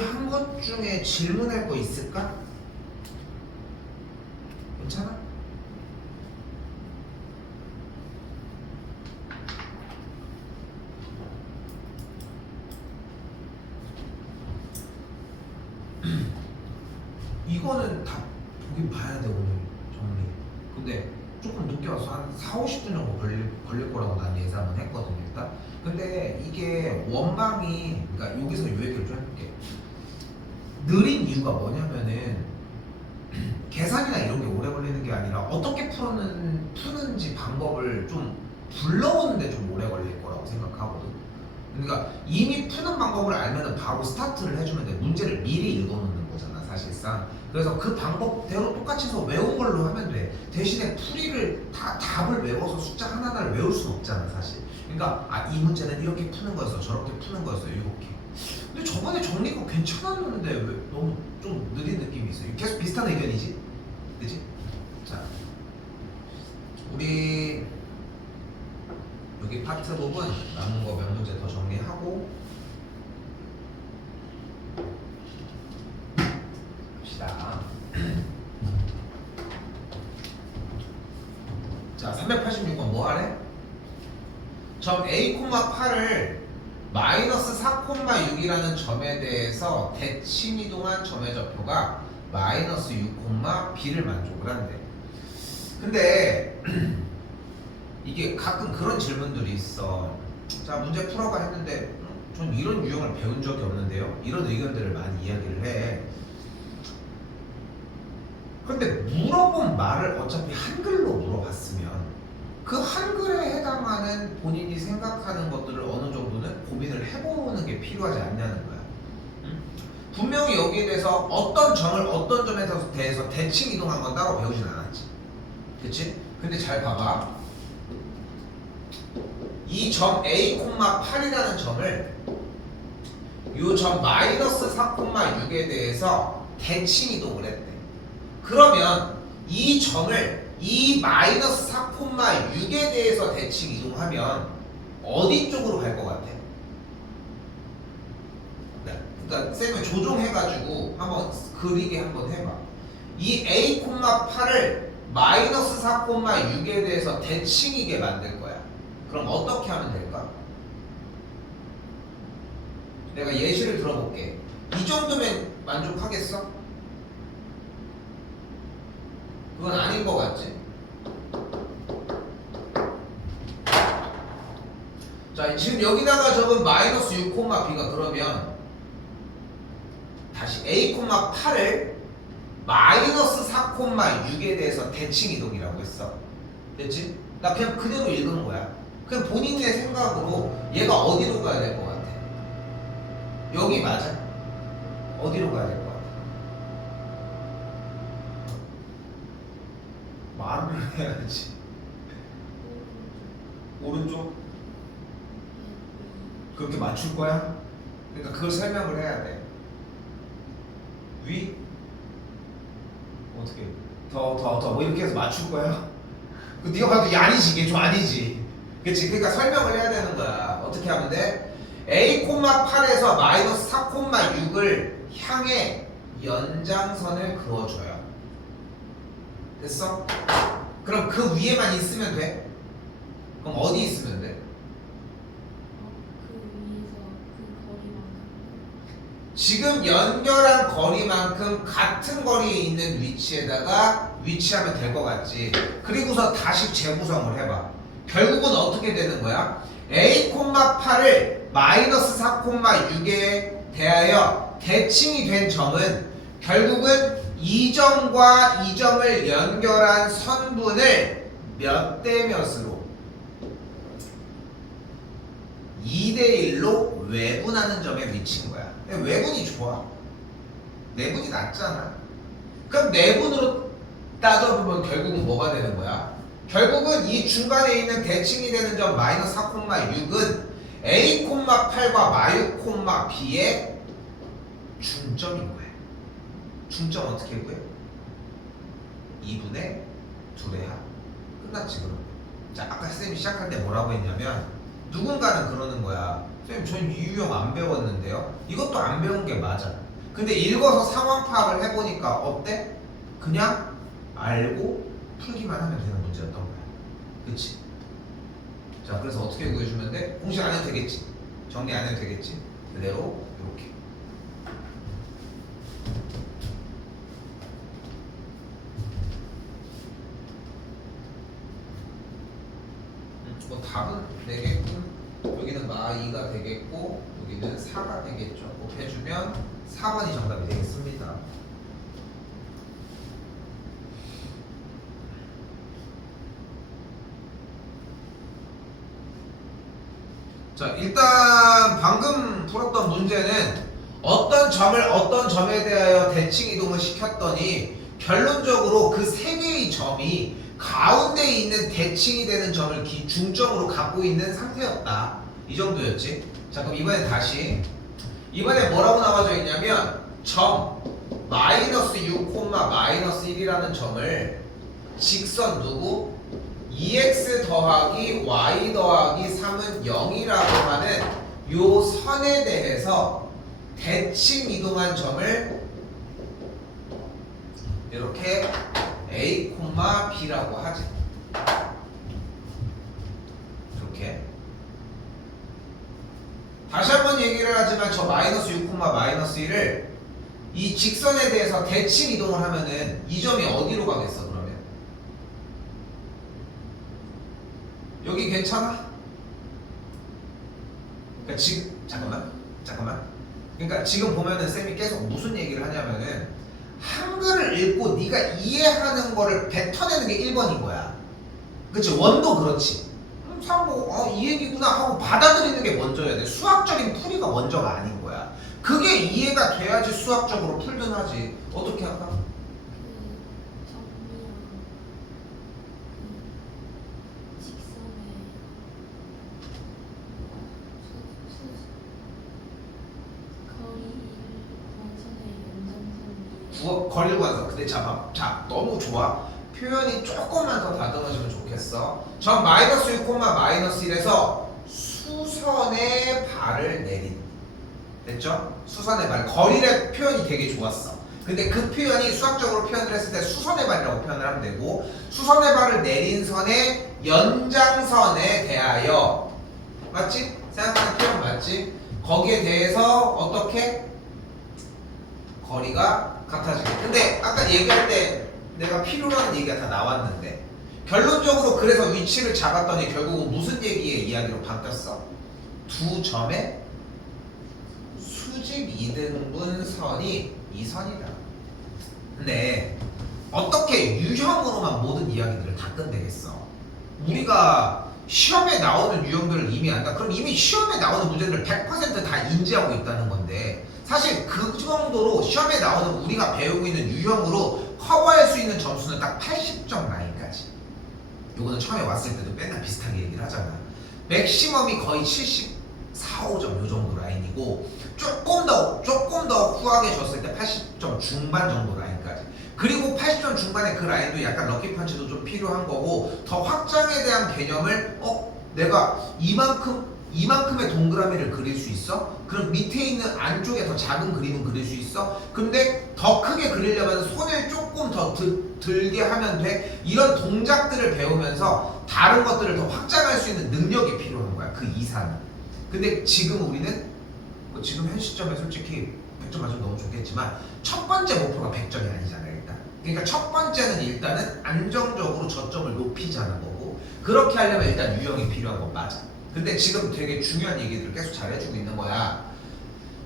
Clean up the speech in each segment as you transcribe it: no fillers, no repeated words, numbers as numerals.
한 것 중에 질문할 거 있을까? 괜찮아? 이거는 다 보긴 봐야 돼 오늘 정리. 근데 조금 늦게 와서 한 4, 50분 정도 걸릴 거라고 난 예상은 했거든 일단. 근데 이게 원방이 그러니까 여기서 요 얘기를 좀 해볼게. 느린 이유가 뭐냐면은 계산이나 이런 게 오래 걸리는 게 아니라 어떻게 푸는지 방법을 좀 불러오는데 좀 오래 걸릴 거라고 생각하거든. 그러니까 이미 푸는 방법을 알면은 바로 스타트를 해주면 돼. 문제를 미리 읽어놓는 거잖아 사실상. 그래서 그 방법대로 똑같이 해서 외운 걸로 하면 돼. 대신에 풀이를 다 답을 외워서 숫자 하나하나를 외울 수는 없잖아 사실. 그러니까 이 문제는 이렇게 푸는 거였어 저렇게 푸는 거였어 이렇게. 근데 저번에 정리가 괜찮았는데 왜 너무 좀 느린 느낌이 있어. 계속 비슷한 의견이지? 그치? 자, 우리 여기 파트 부분 남은 거 몇 문제 더 정리하고 갑시다. 자, 386번 뭐 하래? 점 A, 8을 마이너스 4,6이라는 점에 대해서 대칭 이동한 점의 좌표가 마이너스 6, B를 만족을 한대. 근데 이게 가끔 그런 질문들이 있어. 자, 문제 풀어봐 했는데 전 이런 유형을 배운 적이 없는데요. 이런 의견들을 많이 이야기를 해. 근데 물어본 말을 어차피 한글로 물어봤으면 그 한글에 해당하는 본인이 생각하는 것들을 어느 정도는 고민을 해보는 게 필요하지 않냐는 거야. 분명히 여기에 대해서 어떤 점을 어떤 점에 대해서 대칭 이동한 건 따로 배우진 않았지. 그치? 근데 잘 봐봐. 이 점 A, 8이라는 점을 이 점 마이너스 4,6에 대해서 대칭 이동을 했대. 그러면 이 점을 이 마이너스 4,6에 대해서 대칭 이동하면 어디 쪽으로 갈 것 같아? 그러니까 쌤을 조종해가지고 한번 그리게 한번 해봐. 이 A, 8을 마이너스 4,6에 대해서 대칭이게 만들 거야. 그럼 어떻게 하면 될까? 내가 예시를 들어볼게. 이 정도면 만족하겠어? 그건 아닌 것 같지? 자, 지금 여기다가 적은 마이너스 6, B가 그러면 다시 A, 8을 마이너스 4,6에 대해서 대칭 이동이라고 했어. 됐지? 나 그냥 그대로 읽은 거야. 그냥 본인의 생각으로 얘가 어디로 가야 될 것 같아? 여기 맞아? 어디로 가야 될 것 같아? 말을 해야지. 오른쪽? 그렇게 맞출 거야? 그러니까 그걸 설명을 해야 돼. 위? 어떻게? 더 뭐 이렇게 해서 맞출 거야? 그 네가 봐도 이게 아니지. 이게 좀 아니지. 그치? 그러니까 설명을 해야 되는 거야. 어떻게 하면 돼? A, 8에서 마이너스 4,6을 향해 연장선을 그어줘요. 됐어? 그럼 그 위에만 있으면 돼? 그럼 어디 있으면 돼? 지금 연결한 거리만큼 같은 거리에 있는 위치에다가 위치하면 될 것 같지. 그리고서 다시 재구성을 해봐. 결국은 어떻게 되는 거야? A, 8을 마이너스 4,6에 대하여 대칭이 된 점은 결국은 이 점과 이 점을 연결한 선분을 몇 대 몇으로? 2대 1로 외분하는 점에 위치인 거야. 외분이 좋아. 내분이 낫잖아. 그럼 내분으로 따져보면 결국은 뭐가 되는 거야? 결국은 이 중간에 있는 대칭이 되는 점 마이너스 4,6은 A, 8과 마유, B의 중점인 거야. 중점 어떻게 구해? 2분의 2의 합. 끝났지 그럼. 자, 아까 쌤이 시작할 때 뭐라고 했냐면 누군가는 그러는 거야. 쌤, 전 이 유형 안 배웠는데요. 이것도 안 배운 게 맞아. 근데 읽어서 상황 파악을 해보니까 어때? 그냥 알고 풀기만 하면 되는 문제였던 거야. 그치? 자, 그래서 어떻게 구해주면 돼? 공식 안 해도 되겠지? 정리 안 해도 되겠지? 그대로 이렇게. 뭐 답은 되겠고, 여기는 마2가 되겠고, 여기는 4가 되겠죠. 곱해주면 4번이 정답이 되겠습니다. 자, 일단 방금 풀었던 문제는 어떤 점에 대하여 대칭 이동을 시켰더니 결론적으로 그 세 개의 점이 가운데 있는 대칭이 되는 점을 중점으로 갖고 있는 상태였다. 이 정도였지. 자, 그럼 이번엔 다시. 이번에 뭐라고 나와져 있냐면 점 마이너스 6, 마이너스 1이라는 점을 직선 누구? 2x 더하기 y 더하기 3은 0이라고 하는 요 선에 대해서 대칭 이동한 점을 이렇게 a, b라고 하지. 이렇게. 다시 한번 얘기를 하지만 저 마이너스 6, 마이너스 1을 이 직선에 대해서 대칭 이동을 하면은 이 점이 어디로 가겠어, 그러면? 여기 괜찮아? 그러니까 지금 잠깐만. 그러니까 지금 보면은 쌤이 계속 무슨 얘기를 하냐면은 한글을 읽고 네가 이해하는 거를 뱉어내는 게 1번인 거야. 그치? 원도 그렇지. 뭐, 이 얘기구나 하고 받아들이는 게 먼저야 돼. 수학적인 풀이가 먼저가 아닌 거야. 그게 이해가 돼야지 수학적으로 풀든 하지. 어떻게 할까? 거리를 구해서. 근데 자, 너무 좋아. 표현이 조금만 더 다듬어지면 좋겠어. 전 마이너스 6, 마이너스 1에서 수선의 발을 내린. 됐죠? 수선의 발. 거리의 표현이 되게 좋았어. 근데 그 표현이 수학적으로 표현을 했을 때 수선의 발이라고 표현을 하면 되고, 수선의 발을 내린 선의 연장선에 대하여, 맞지? 생각하는 표현 맞지? 거기에 대해서 어떻게? 거리가 같아지게. 근데 아까 얘기할 때 내가 필요로 하는 얘기가 다 나왔는데 결론적으로 그래서 위치를 잡았더니 결국은 무슨 얘기의 이야기로 바뀌었어? 두 점의 수직 이등분선이 이 선이다. 근데 어떻게 유형으로만 모든 이야기들을 다 끝내겠어? 우리가 시험에 나오는 유형들을 이미 안다. 그럼 이미 시험에 나오는 문제들을 100%다 인지하고 있다는 건데 사실 그 정도로 시험에 나오는 우리가 배우고 있는 유형으로 커버할 수 있는 점수는 딱 80점 라인까지. 요거는 처음에 왔을 때도 맨날 비슷하게 얘기를 하잖아. 맥시멈이 거의 74, 5점 요 정도 라인이고 조금 더 후하게 줬을 때 80점 중반 정도 라인까지. 그리고 80점 중반에 그 라인도 약간 럭키 펀치도 좀 필요한 거고 더 확장에 대한 개념을 내가 이만큼의 동그라미를 그릴 수 있어? 그럼 밑에 있는 안쪽에 더 작은 그림은 그릴 수 있어? 근데 더 크게 그리려면 손을 조금 더 들게 하면 돼? 이런 동작들을 배우면서 다른 것들을 더 확장할 수 있는 능력이 필요한 거야. 그 이상은. 근데 지금 우리는 지금 현 시점에 솔직히 100점 맞으면 너무 좋겠지만 첫 번째 목표가 100점이 아니잖아요. 일단. 그러니까 첫 번째는 일단은 안정적으로 저점을 높이자는 거고 그렇게 하려면 일단 유형이 필요한 건 맞아. 근데 지금 되게 중요한 얘기들을 계속 잘해주고 있는 거야.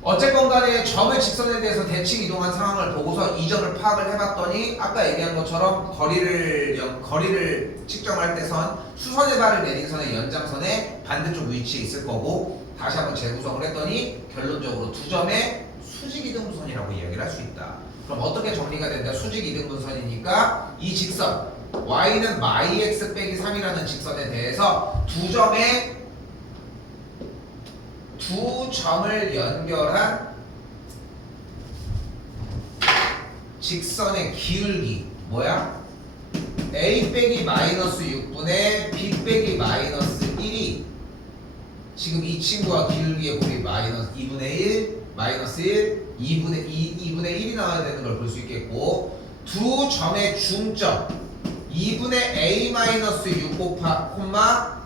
어쨌건 간에 점의 직선에 대해서 대칭 이동한 상황을 보고서 이 점을 파악을 해봤더니 아까 얘기한 것처럼 거리를 측정할 때 선 수선의 발을 내린 선의 연장선의 반대쪽 위치에 있을 거고 다시 한번 재구성을 했더니 결론적으로 두 점의 수직 이등분선이라고 이야기를 할 수 있다. 그럼 어떻게 정리가 된다? 수직 이등분선이니까 이 직선 y는 마이x 빼기 3이라는 직선에 대해서 두 점을 연결한 직선의 기울기 뭐야? a 빼기 마이너스 6분의 b 빼기 마이너스 1이 지금 이 친구와 기울기의 곱이 마이너스 2분의 1 마이너스 1, 2분의 1이 나와야 되는 걸 볼 수 있겠고 두 점의 중점 2분의 a 마이너스 6 콤마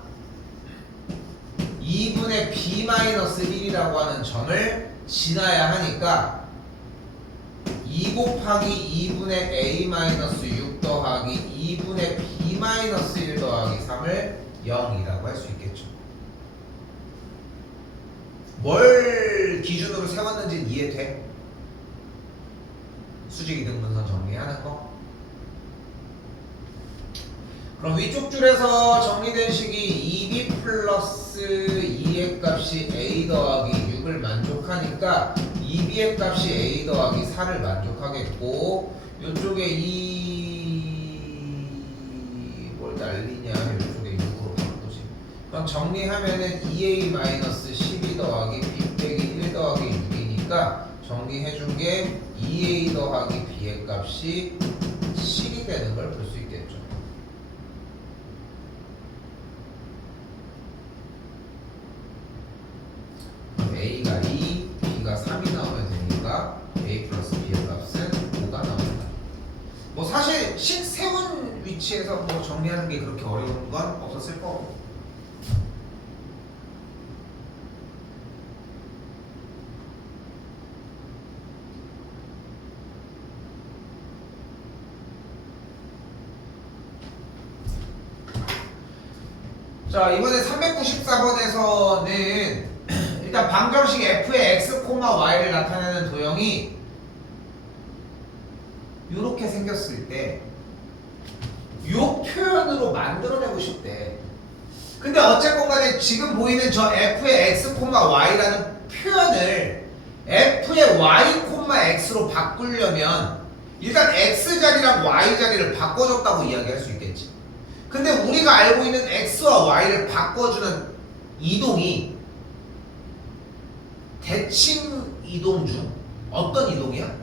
2분의 b 마이너스 1이라고 하는 점을 지나야 하니까 2 곱하기 2분의 a 마이너스 6 더하기 2분의 b 마이너스 1 더하기 3을 0이라고 할 수 있겠죠. 뭘 기준으로 세웠는지 이해돼? 수직 이등분선 정리하는 거? 그럼 위쪽 줄에서 정리된 식이 2b 플러스 2의 값이 a 더하기 6을 만족하니까 2b의 값이 a 더하기 4를 만족하겠고 이쪽에 뭘 날리냐 이쪽에 6으로 바꾸지. 그럼 정리하면은 2a 마이너스 12 더하기 b 빼기 1 더하기 6이니까 정리해준 게 2a 더하기 b의 값이 7이 되는 걸 볼 수 있겠죠. a가 2, b가 3이 나오면 되니까 a 플러스 b의 값은 5가 나온다. 뭐 사실 식 세운 위치에서 뭐 정리하는 게 그렇게 어려운 건 없었을 거고. 자, 이번에 394번에서는 일단 방정식 f의 x, y를 나타내는 도형이 이렇게 생겼을 때 이 표현으로 만들어내고 싶대. 근데 어쨌건 간에 지금 보이는 저 f의 x, y라는 표현을 f의 y, x로 바꾸려면 일단 x 자리랑 y 자리를 바꿔줬다고 이야기할 수 있겠지. 근데 우리가 알고 있는 x와 y를 바꿔주는 이동이 대칭 이동 중 어떤 이동이야?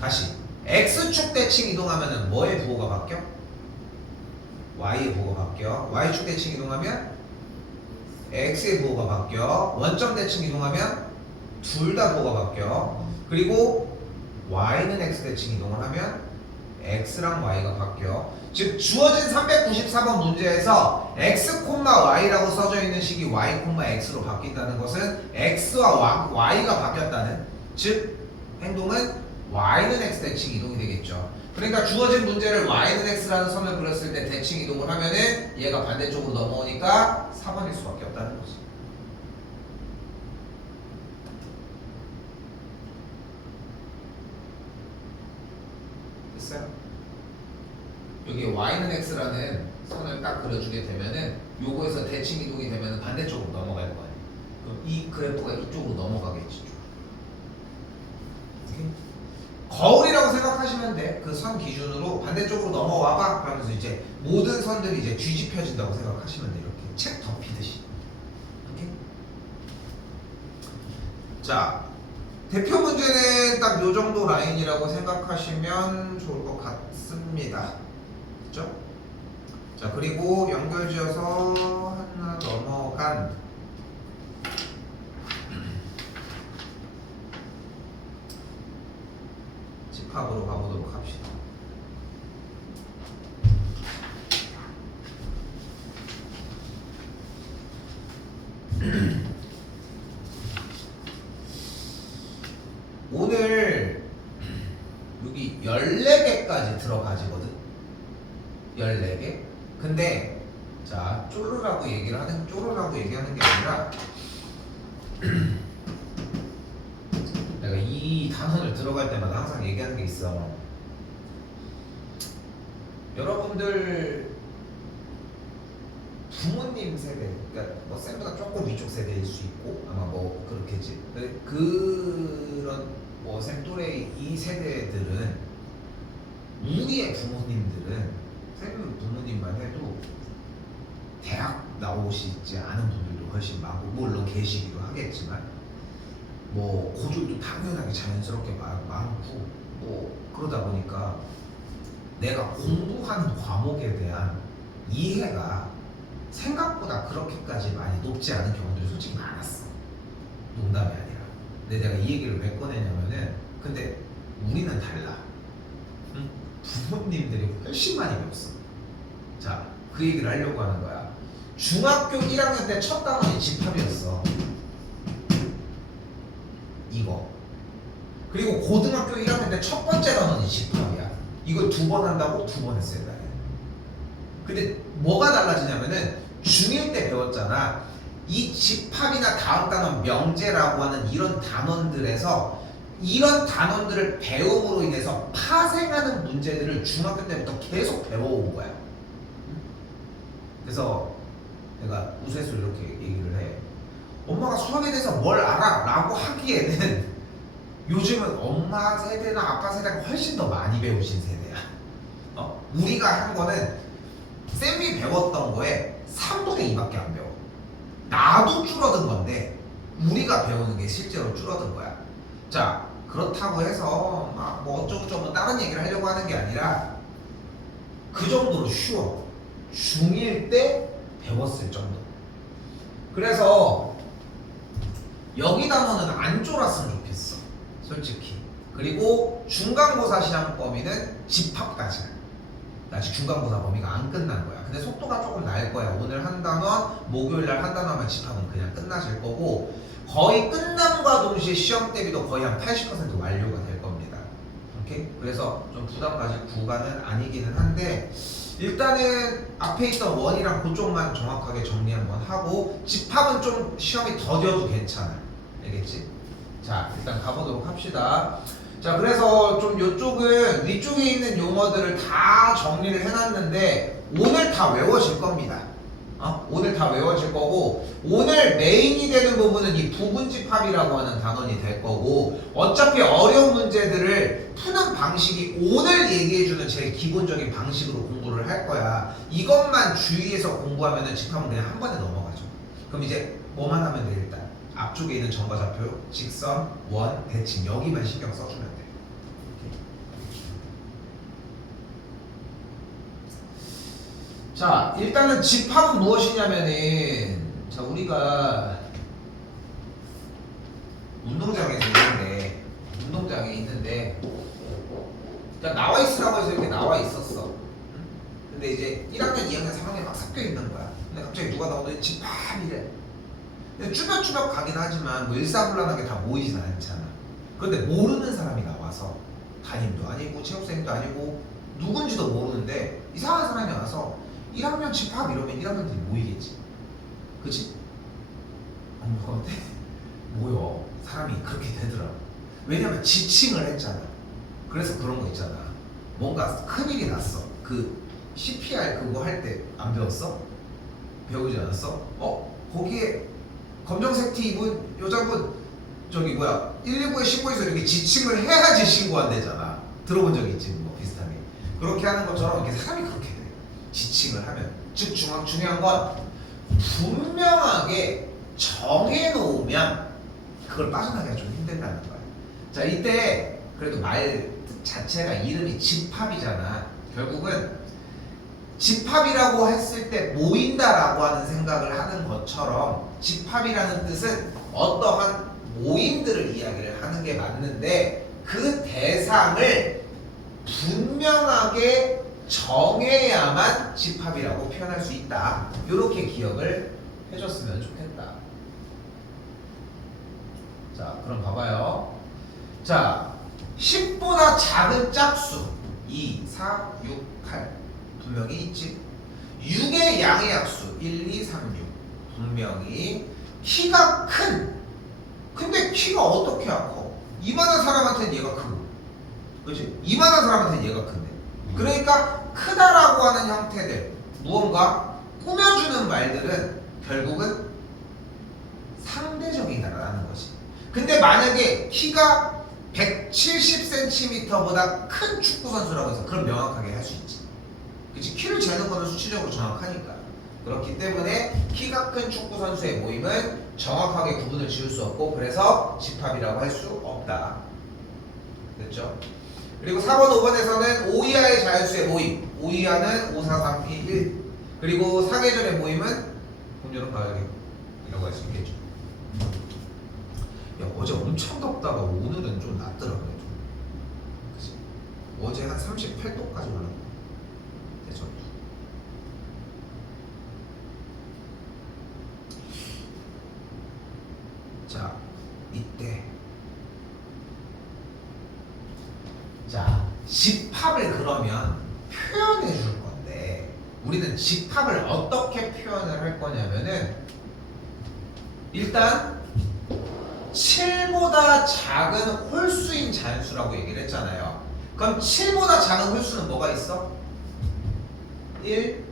다시 x축 대칭 이동하면은 뭐의 부호가 바뀌어? y의 부호가 바뀌어. y축 대칭 이동하면 x의 부호가 바뀌어. 원점 대칭 이동하면 둘 다 부호가 바뀌어. 그리고 y는 x 대칭 이동을 하면 x랑 y가 바뀌어. 즉 주어진 394번 문제에서 x, y라고 써져 있는 식이 y, x로 바뀐다는 것은 x와 y가 바뀌었다는, 즉 행동은 y는 x 대칭 이동이 되겠죠. 그러니까 주어진 문제를 y는 x라는 선을 그렸을 때 대칭 이동을 하면은 얘가 반대쪽으로 넘어오니까 4번일 수밖에 없다는 거지. 됐어요? 여기 y는 x라는 선을 딱 그려주게 되면은 요거에서 대칭 이동이 되면은 반대쪽으로 넘어갈 거야. 그럼 이 그래프가 이쪽으로 넘어가겠지. 거울이라고 생각하시면 돼. 그 선 기준으로 반대쪽으로 넘어와봐 그러면서 이제 모든 선들이 이제 뒤집혀진다고 생각하시면 돼. 이렇게 책 덮이듯이. 오케이? 자, 대표 문제는 딱 요 정도 라인이라고 생각하시면 좋을 것 같습니다. 그죠? 자, 그리고 연결지어서 하나 넘어간 집합으로 가보도록 합시다. 오늘 여기 14개까지 들어가지거든. 14개. 근데 자, 쪼르라고 얘기하는 게 아니라 내가 이 단원을 들어갈 때마다 항상 얘기하는 게 있어. 여러분들 부모님 세대, 그러니까 뭐 쌤보다 조금 위쪽 세대일 수 있고 아마 뭐 그렇겠지. 그런 뭐 쌤 또래 이 세대들은, 우리의 부모님들은, 쌤 부모님만 해도 대학 나오시지 않은 분들도 훨씬 많고, 물론 계시기도 하겠지만 뭐 고졸도 당연하게 자연스럽게 많고, 뭐 그러다 보니까 내가 공부하는 과목에 대한 이해가 생각보다 그렇게까지 많이 높지 않은 경우들이 솔직히 많았어. 농담이 아니라. 근데 내가 이 얘기를 왜 꺼내냐면은 근데 우리는 달라. 응? 부모님들이 훨씬 많이 배웠어. 자, 그 얘기를 하려고 하는 거야. 중학교 1학년 때 첫 단원이 집합이었어. 이거. 그리고 고등학교 1학년 때 첫 번째 단원이 집합이야. 이걸 2번 한다고 2번 했어요. 근데 뭐가 달라지냐면은 중1 때 배웠잖아. 이 집합이나 다음 단원 명제라고 하는 이런 단원들에서 이런 단원들을 배움으로 인해서 파생하는 문제들을 중학교 때부터 계속 배워온 거야. 그래서 내가 우스갯소리 이렇게 얘기를 해. 엄마가 수학에 대해서 뭘 알아? 라고 하기에는 요즘은 엄마 세대나 아빠 세대가 훨씬 더 많이 배우신 세대야. 우리가 한 거는 쌤이 배웠던 거에 3분의 2밖에 안 배워. 나도 줄어든 건데 우리가 배우는 게 실제로 줄어든 거야. 자, 그렇다고 해서 막 뭐 어쩌고저쩌고 다른 얘기를 하려고 하는 게 아니라 그 정도로 쉬워. 중1 때 배웠을 정도. 그래서 여기 단어는 안 쫄았으면 좋겠어. 솔직히. 그리고 중간고사 시험 범위는 집합까지야. 아직 중간고사 범위가 안 끝난 거야. 근데 속도가 조금 날 거야. 오늘 한 단원, 목요일날 한 단원만 집합은 그냥 끝나질 거고 거의 끝남과 동시에 시험 대비도 거의 한 80% 완료가 될 겁니다. 오케이? 그래서 좀 부담 가질 구간은 아니기는 한데 일단은 앞에 있던 원이랑 그쪽만 정확하게 정리 한번 하고 집합은 좀 시험이 더뎌도 괜찮아. 알겠지? 자, 일단 가보도록 합시다. 자, 그래서 좀 이쪽은 위쪽에 있는 용어들을 다 정리를 해놨는데 오늘 다 외워질 겁니다. 오늘 다 외워질 거고 오늘 메인이 되는 부분은 이 부분집합이라고 하는 단원이 될 거고 어차피 어려운 문제들을 푸는 방식이 오늘 얘기해주는 제일 기본적인 방식으로 공부를 할 거야. 이것만 주의해서 공부하면 집합은 그냥 한 번에 넘어가죠. 그럼 이제 뭐만 하면 돼? 일단 앞쪽에 있는 점과좌표, 직선, 원, 대칭 여기만 신경 써주면 돼. 자, 일단은 집합은 무엇이냐면은 자, 우리가 운동장에 있는데 그러니까 나와 있으라고 해서 이렇게 나와 있었어. 근데 이제 1학년, 2학년, 3학년 막 섞여 있는 거야. 근데 갑자기 누가 나오더니 집합이래. 근데 쭈뼛쭈뼛 가긴 하지만 뭐 일사불란하게 다 모이진 않잖아. 그런데 모르는 사람이 나와서 담임도 아니고 체육생도 아니고 누군지도 모르는데 이상한 사람이 와서 1학년 집합 이러면 1학년들이 모이겠지. 그치? 안 그런데 모여. 사람이 그렇게 되더라고. 왜냐면 지칭을 했잖아. 그래서 그런 거 있잖아. 뭔가 큰일이 났어. 그 CPR 그거 할 때 안 배웠어? 배우지 않았어? 거기에 검정색 티 입은 여자분 저기 뭐야 119에 신고해서 이렇게 지칭을 해야지 신고 안 되잖아. 들어본 적 있지 뭐 비슷하게. 그렇게 하는 것처럼 이렇게 사람이 그렇게 돼. 지칭을 하면. 즉 중요한 건 분명하게 정해놓으면 그걸 빠져나가기가 좀 힘들다는 거야. 자, 이때 그래도 말 자체가 이름이 집합이잖아. 결국은 집합이라고 했을 때 모인다라고 하는 생각을 하는 것처럼 집합이라는 뜻은 어떠한 모임들을 이야기를 하는 게 맞는데 그 대상을 분명하게 정해야만 집합이라고 표현할 수 있다. 이렇게 기억을 해줬으면 좋겠다. 자, 그럼 봐봐요. 자, 10보다 작은 짝수 2, 4, 6, 8 분명히 있지. 6의 양의 약수 1, 2, 3, 6 분명히 키가 큰. 근데 키가 어떻게 커? 이만한 사람한테는 얘가 크고 그렇지? 이만한 사람한테는 얘가 큰데 그러니까 크다라고 하는 형태들 무언가 꾸며주는 말들은 결국은 상대적이다라는 거지. 근데 만약에 키가 170cm보다 큰 축구선수라고 해서 그럼 명확하게 할 수 있지. 그치? 키를 재는 거는 수치적으로 정확하니까. 그렇기 때문에 키가 큰 축구선수의 모임은 정확하게 구분을 지을 수 없고 그래서 집합이라고 할 수 없다. 됐죠? 그리고 4번, 5번에서는 5 이하의 자연수의 모임. 5 이하는 5, 4, 3, 2, 1. 그리고 사계절의 모임은 봄, 여름, 가을이라고 할 수 있겠죠. 야, 어제 엄청 덥다가 오늘은 좀 낫더라고요. 그치? 어제 한 38도까지 올랐고 대전. 자, 이때 자, 집합을 그러면 표현해 줄 건데 우리는 집합을 어떻게 표현을 할 거냐면은 일단 7보다 작은 홀수인 자연수라고 얘기를 했잖아요. 그럼 7보다 작은 홀수는 뭐가 있어? 1,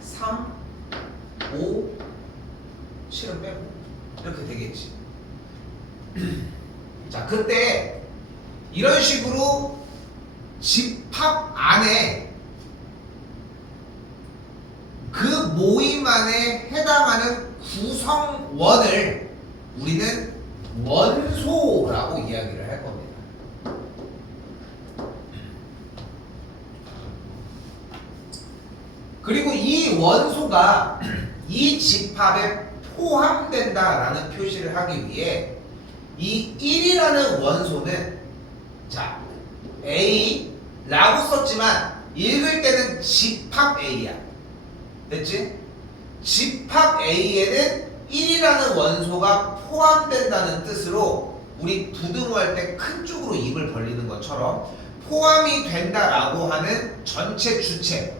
3, 5, 7은 빼고 이렇게 되겠지. 자, 그때 이런 식으로 집합 안에 그 모임 안에 해당하는 구성원을 우리는 원소라고 이야기를 할 겁니다. 그리고 이 원소가 이 집합에 포함된다라는 표시를 하기 위해 이 1이라는 원소는 자, A라고 썼지만 읽을 때는 집합 A야. 됐지? 집합 A에는 1이라는 원소가 포함된다는 뜻으로 우리 부등호할 때 큰 쪽으로 입을 벌리는 것처럼 포함이 된다라고 하는 전체 주체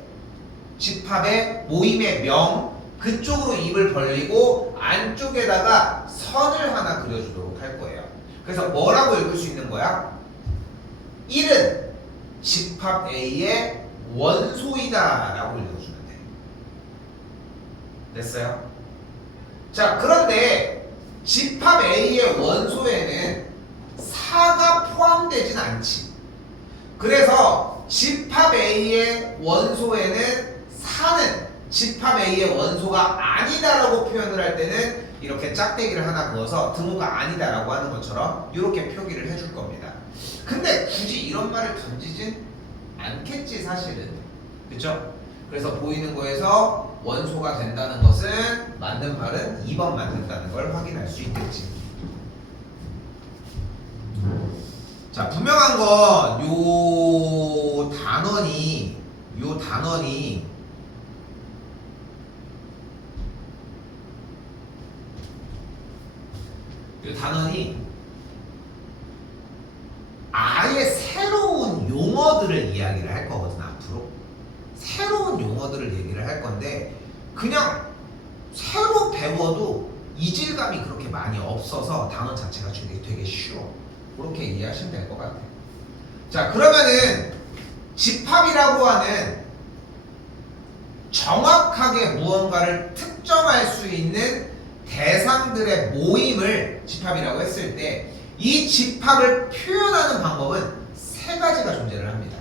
집합의 모임의 명 그쪽으로 입을 벌리고 안쪽에다가 선을 하나 그려주도록 할 거예요. 그래서 뭐라고 읽을 수 있는 거야? 1은 집합 A의 원소이다 라고 읽어주면 돼. 됐어요? 자, 그런데 집합 A의 원소에는 4가 포함되진 않지. 그래서 집합 A의 원소에는 4는 집합 A의 원소가 아니다라고 표현을 할 때는 이렇게 짝대기를 하나 그어서 등호가 아니다라고 하는 것처럼 이렇게 표기를 해줄 겁니다. 근데 굳이 이런 말을 던지진 않겠지 사실은. 그쵸? 그래서 보이는 거에서 원소가 된다는 것은 맞는 말은 2번만 된다는 걸 확인할 수 있겠지. 자, 분명한 건 요 단원이 아예 새로운 용어들을 이야기를 할 거거든. 앞으로 새로운 용어들을 얘기를 할 건데 그냥 새로 배워도 이질감이 그렇게 많이 없어서 단원 자체가 되게 쉬워. 그렇게 이해하시면 될 것 같아요. 자, 그러면은 집합이라고 하는 정확하게 무언가를 특정할 수 있는 대상들의 모임을 집합이라고 했을 때 이 집합을 표현하는 방법은 세 가지가 존재를 합니다.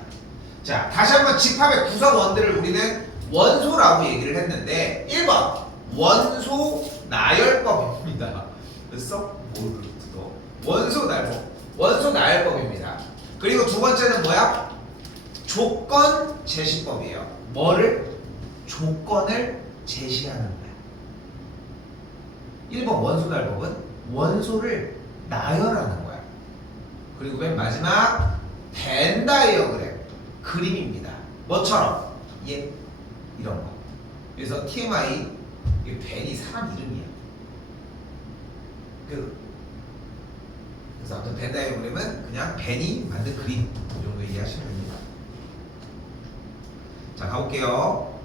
자, 다시 한번 집합의 구성원들을 우리는 원소라고 얘기를 했는데 1번 원소 나열법입니다. 됐어? 뭘 뜯어? 원소 나열법입니다. 그리고 두 번째는 뭐야? 조건 제시법이에요. 뭐를? 조건을 제시하는 거야. 1번 원소 나열법은 원소를 나열하는 거야. 그리고 맨 마지막 벤 다이어그램 그림입니다. 뭐처럼? 예, 이런 거. 그래서 TMI 이 벤이 사람 이름이야. 그래서 아무튼 벤 다이어그램은 그냥 벤이 만든 그림 이 정도 이해하시면 됩니다. 자, 가볼게요.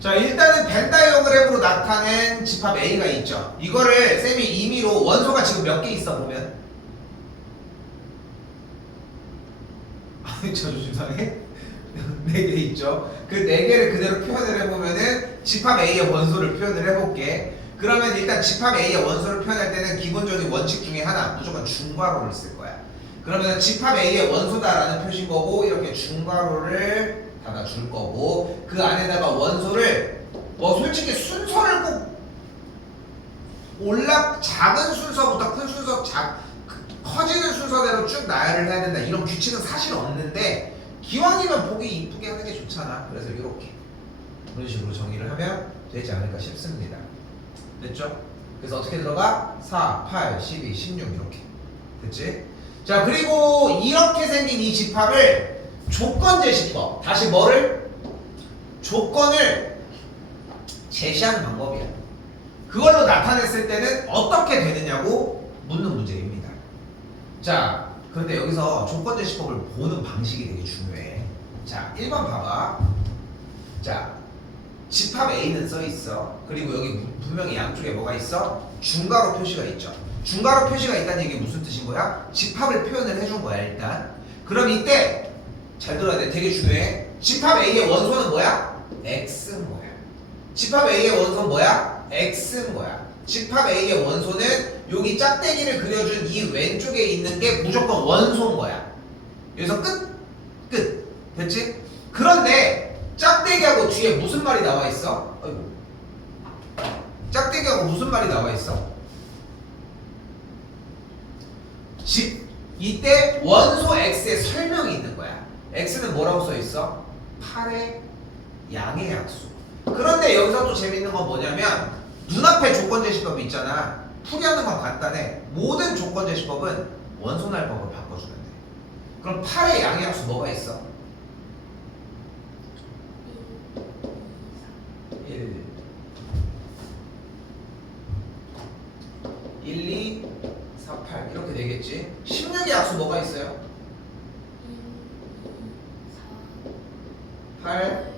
자, 일단은 벤 다이어그램으로 나타낸 집합 A가 있죠. 이거를 쌤이 임의로 원소가 지금 몇 개 있어 보면 자존심 상해? 4개 있죠. 그 4개를 그대로 표현을 해보면은 집합 A의 원소를 표현을 해볼게. 그러면 일단 집합 A의 원소를 표현할 때는 기본적인 원칙 중에 하나 무조건 중괄호를 쓸 거야. 그러면 집합 A의 원소다라는 표시인 거고 이렇게 중괄호를 닫아줄 거고 그 안에다가 원소를 뭐 솔직히 순서를 꼭 작은 순서부터 큰 순서 커지는 순서대로 쭉 나열을 해야 된다. 이런 규칙은 사실 없는데 기왕이면 보기 이쁘게 하는 게 좋잖아. 그래서 이렇게 그런 식으로 정의를 하면 되지 않을까 싶습니다. 됐죠? 그래서 어떻게 들어가? 4, 8, 12, 16 이렇게. 됐지? 자, 그리고 이렇게 생긴 이 집합을 조건제시법. 다시 뭐를? 조건을 제시하는 방법이야. 그걸로 나타냈을 때는 어떻게 되느냐고 묻는 문제입니다. 자, 그런데 여기서 조건제시법을 보는 방식이 되게 중요해. 자, 1번 봐봐. 자, 집합 A는 써 있어. 그리고 여기 분명히 양쪽에 뭐가 있어? 중괄호 표시가 있죠. 중괄호 표시가 있다는 얘기 무슨 뜻인 거야? 집합을 표현을 해준 거야 일단. 그럼 이때 잘 들어야 돼. 되게 중요해. 집합 A의 원소는 뭐야? X는 뭐야? 집합 A의 원소는 뭐야? X는 뭐야? 집합 A의 원소는 여기 짝대기를 그려준 이 왼쪽에 있는 게 무조건 원소인 거야. 여기서 끝. 됐지? 그런데 짝대기하고 뒤에 무슨 말이 나와 있어? 아이고. 짝대기하고 무슨 말이 나와 있어? 이때 원소 X의 설명이 있는 거야. X는 뭐라고 써 있어? 8의 양의 약수. 그런데 여기서 또 재밌는 건 뭐냐면 눈앞에 조건제시법이 있잖아. 풀이하는 건 간단해. 모든 조건제시법은 원소날법으로 바꿔주면 돼. 그럼 8의 양의 약수 뭐가 있어? 1, 2, 4, 8 이렇게 되겠지. 16의 약수 뭐가 있어요? 8,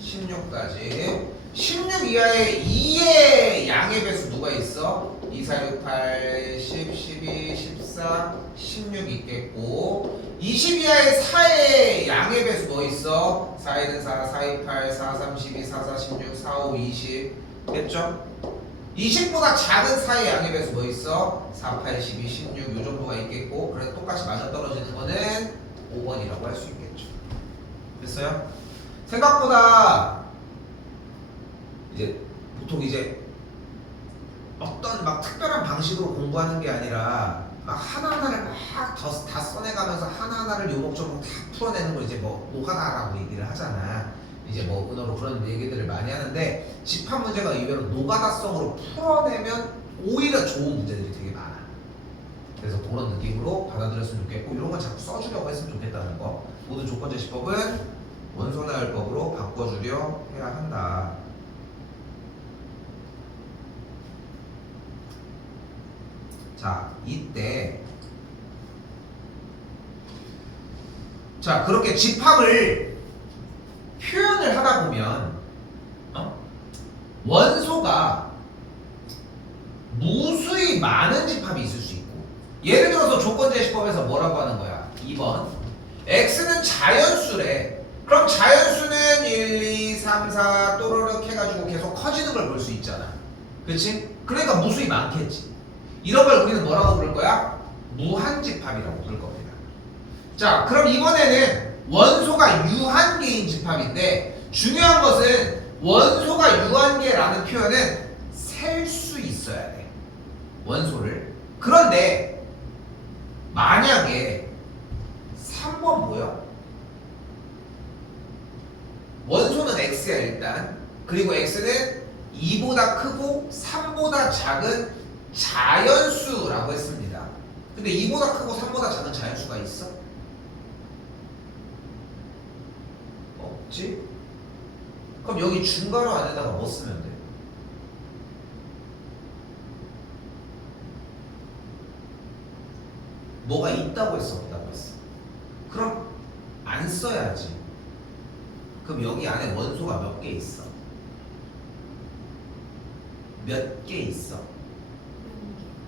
16까지. 16 이하에 2의 양의 배수 누가 있어? 2, 4, 6, 8, 10, 12, 14, 16 있겠고 20 이하에 4의 양의 배수 뭐 있어? 4, 1은 4, 4, 2, 8, 4, 3, 12, 4, 4, 16, 4, 5, 20 됐죠? 20보다 작은 4의 양의 배수 뭐 있어? 4, 8, 12, 16 요 정도가 있겠고 그래서 똑같이 맞아떨어지는 거는 5번이라고 할 수 있겠죠. 됐어요? 생각보다 이제 보통 이제 어떤 막 특별한 방식으로 공부하는 게 아니라 막 하나하나를 막 다 써내가면서 하나하나를 요목조목 다 풀어내는 걸 이제 뭐 노가다라고 얘기를 하잖아. 이제 뭐 은어로 그런 얘기들을 많이 하는데 집합 문제가 의외로 노가다성으로 풀어내면 오히려 좋은 문제들이 되게 많아. 그래서 그런 느낌으로 받아들였으면 좋겠고 이런 건 자꾸 써주려고 했으면 좋겠다는 거. 모든 조건제시법은 원소나열법으로 바꿔주려 해야 한다. 자, 이때 자 그렇게 집합을 표현을 하다 보면 원소가 무수히 많은 집합이 있을 수 있고 예를 들어서 조건제시법에서 뭐라고 하는 거야? 2번 X는 자연수래. 그럼 자연수는 1, 2, 3, 4 또르륵 해가지고 계속 커지는 걸 볼 수 있잖아. 그치? 그러니까 무수히 많겠지. 이런 걸 우리는 뭐라고 부를 거야? 무한집합이라고 부를 겁니다. 자, 그럼 이번에는 원소가 유한계인 집합인데 중요한 것은 원소가 유한계라는 표현은 셀 수 있어야 돼. 원소를. 그런데 만약에 3번 뭐야? 원소는 X야 일단. 그리고 X는 2보다 크고 3보다 작은 자연수라고 했습니다. 근데 2보다 크고 3보다 작은 자연수가 있어? 없지? 그럼 여기 중괄호 안에다가 뭐 쓰면 돼? 뭐가 있다고 했어? 없다고 했어? 그럼 안 써야지. 그럼 여기 안에 원소가 몇 개 있어? 몇 개 있어?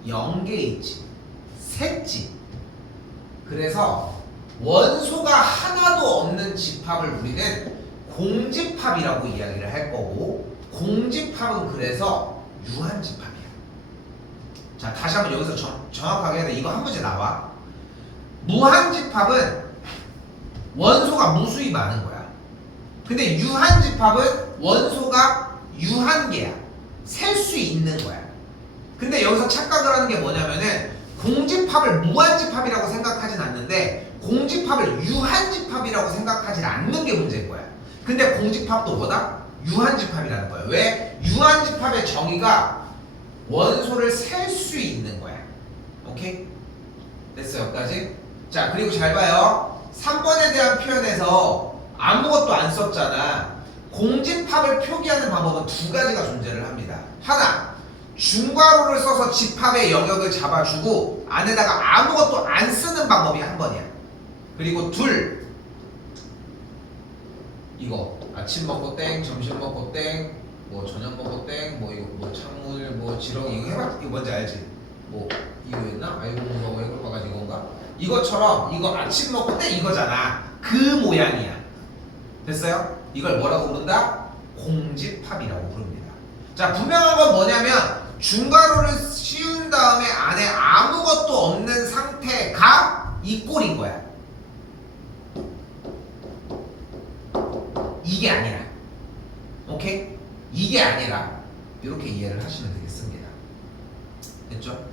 0개 있지. 셋지. 그래서 원소가 하나도 없는 집합을 우리는 공집합이라고 이야기를 할 거고 공집합은 그래서 유한집합이야. 자, 다시 한번 여기서 정확하게 해야 돼. 이거 한 문제 나와. 무한집합은 원소가 무수히 많은 거야. 근데 유한집합은 원소가 유한계야. 셀 수 있는 거야. 근데 여기서 착각을 하는 게 뭐냐면은 공집합을 무한집합이라고 생각하진 않는데 공집합을 유한집합이라고 생각하진 않는 게 문제인 거야. 근데 공집합도 뭐다? 유한집합이라는 거야. 왜? 유한집합의 정의가 원소를 셀 수 있는 거야. 오케이? 됐어 여기까지? 자 그리고 잘 봐요. 3번에 대한 표현에서 아무것도 안 썼잖아. 공집합을 표기하는 방법은 두 가지가 존재를 합니다. 하나, 중괄호를 써서 집합의 영역을 잡아주고 안에다가 아무것도 안 쓰는 방법이 한 번이야. 그리고 둘, 이거 아침 먹고 땡, 점심 먹고 땡, 뭐 저녁 먹고 땡, 뭐 이거 뭐 창문, 뭐 지렁이 이거 해봤? 이거 뭔지 알지? 뭐 이거였나? 아이고 무서워 이걸 봐가지고 이건가? 이것처럼 이거 아침 먹고 땡 이거잖아. 그 모양이야. 됐어요? 이걸 뭐라고 부른다? 공집합이라고 부릅니다. 자 분명한 건 뭐냐면 중괄호를 씌운 다음에 안에 아무것도 없는 상태가 이 꼴인 거야. 이게 아니라. 오케이? 이게 아니라 이렇게 이해를 하시면 되겠습니다. 됐죠?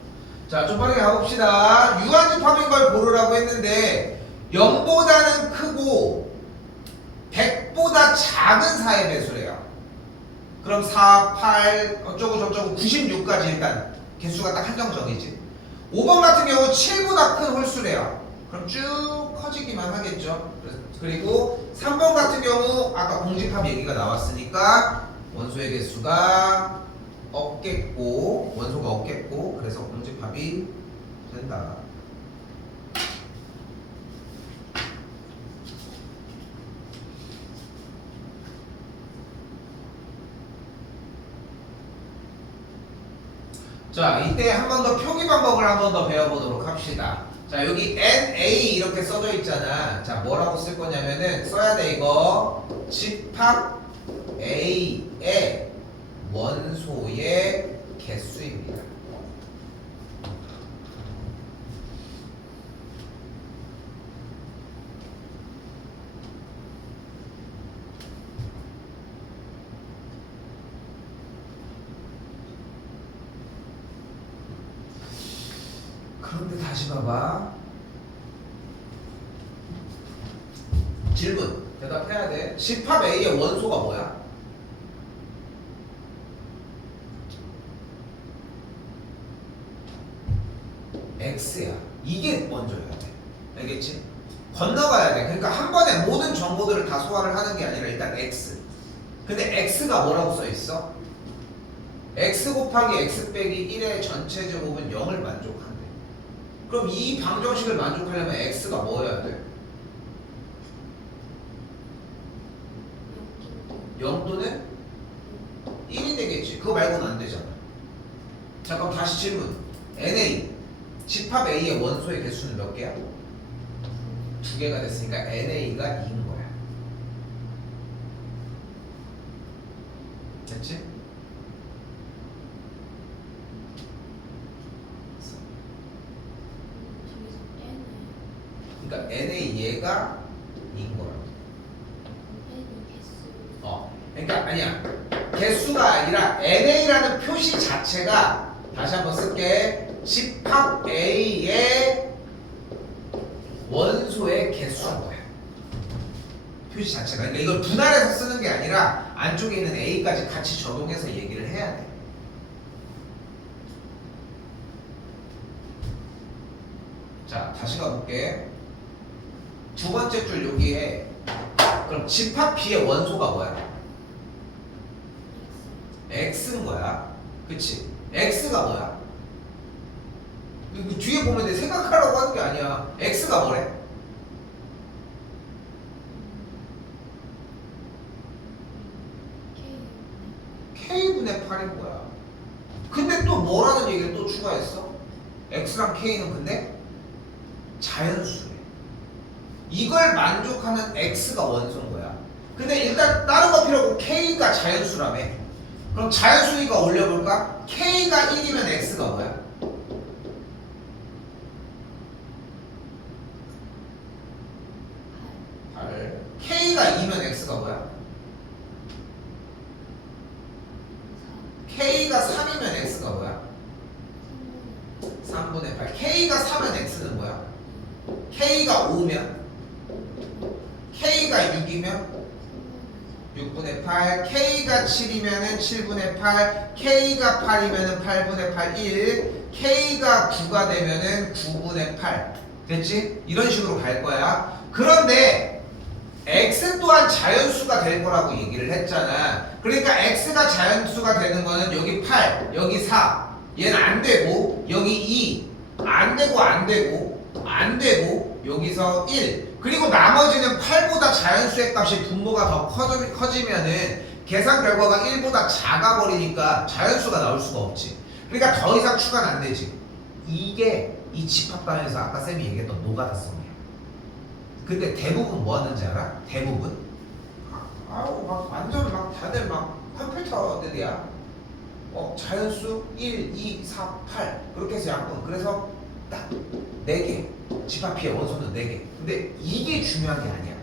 자, 좀 빠르게 가봅시다. 유한집합인 걸 고르라고 했는데 0보다는 크고 100보다 작은 사의 배수래요. 그럼 4, 8, 어쩌고 저쩌고 96까지 일단 개수가 딱 한정적이지. 5번 같은 경우 7보다 큰 홀수래요. 그럼 쭉 커지기만 하겠죠. 그리고 3번 같은 경우 아까 공집합 얘기가 나왔으니까 원소의 개수가 없겠고 원소가 없겠고 그래서 공집합이 된다. 자 이때 한 번 더 표기 방법을 한 번 더 배워보도록 합시다. 자 여기 NA 이렇게 써져 있잖아. 자 뭐라고 쓸 거냐면은 써야 돼 이거 집합 A의 원소의 개수입니다. 그런데 다시 봐봐. 질문 대답해야 돼. 집합 A의 원소가 뭐야? X야. 이게 먼저야 돼. 알겠지? 건너가야 돼. 그러니까 한 번에 모든 정보들을 다 소화를 하는 게 아니라 일단 X. 근데 X가 뭐라고 써 있어? X 곱하기 X 빼기 1의 전체 제곱은 0을 만족한대. 그럼 이 방정식을 만족하려면 X가 뭐여야 돼? 0 또는 1이 되겠지. 그거 말고는 안 되잖아. 자 그럼 다시 질문. NA 집합 A의 원소의 개수는 몇 개야? 2개가 됐으니까 NA가 2인 거야. 됐지? 그러니까 NA 얘가 2인 거라고. 그러니까 아니야. 개수가 아니라 NA라는 표시 자체가 다시 한번 쓸게. 집합 A의 원소의 개수인 거야. 표시 자체가. 그러니까 이걸 분할해서 쓰는 게 아니라 안쪽에 있는 A까지 같이 적용해서 얘기를 해야 돼. 자, 다시 가볼게. 두 번째 줄 여기에 그럼 집합 B의 원소가 뭐야? X인 거야. 그치? X가 뭐야? 뒤에 보면 돼. 생각하라고 하는 게 아니야. X가 뭐래? K분의 8인 거야. 근데 또 뭐라는 얘기를 또 추가했어? X랑 K는 근데 자연수래. 이걸 만족하는 X가 원소인 거야. 근데 일단 다른 거 필요 없고 K가 자연수라며. 그럼 자연수니까 올려볼까? K가 1이면 X가 뭐야? 8. K가 2면 X가 뭐야? K가 3이면 X가 뭐야? 3분의 8. K가 K가 5면 K가 6이면 6분의 8, K가 7이면은 7분의 8, K가 8이면은 8분의 8, 1, K가 9가 되면은 9분의 8. 됐지? 이런 식으로 갈 거야. 그런데 X 또한 자연수가 될 거라고 얘기를 했잖아. 그러니까 X가 자연수가 되는 거는 여기 8, 여기 4, 얘는 안 되고, 여기 2, 안 되고, 안 되고, 안 되고, 여기서 1. 그리고 나머지는 8보다 자연수의 값이 분모가 더 커지면은 계산 결과가 1보다 작아 버리니까 자연수가 나올 수가 없지. 그러니까 더 이상 추가는 안 되지. 이게 이 집합반에서 아까 쌤이 얘기했던 노가다성이야. 근데 대부분 뭐 하는지 알아? 대부분 아우 막 완전 막 다들 막 컴퓨터들이야. 자연수 1, 2, 4, 8 그렇게 해서 양분. 그래서 딱 4개 집합비의 원소는 4개. 근데 이게 중요한 게 아니야.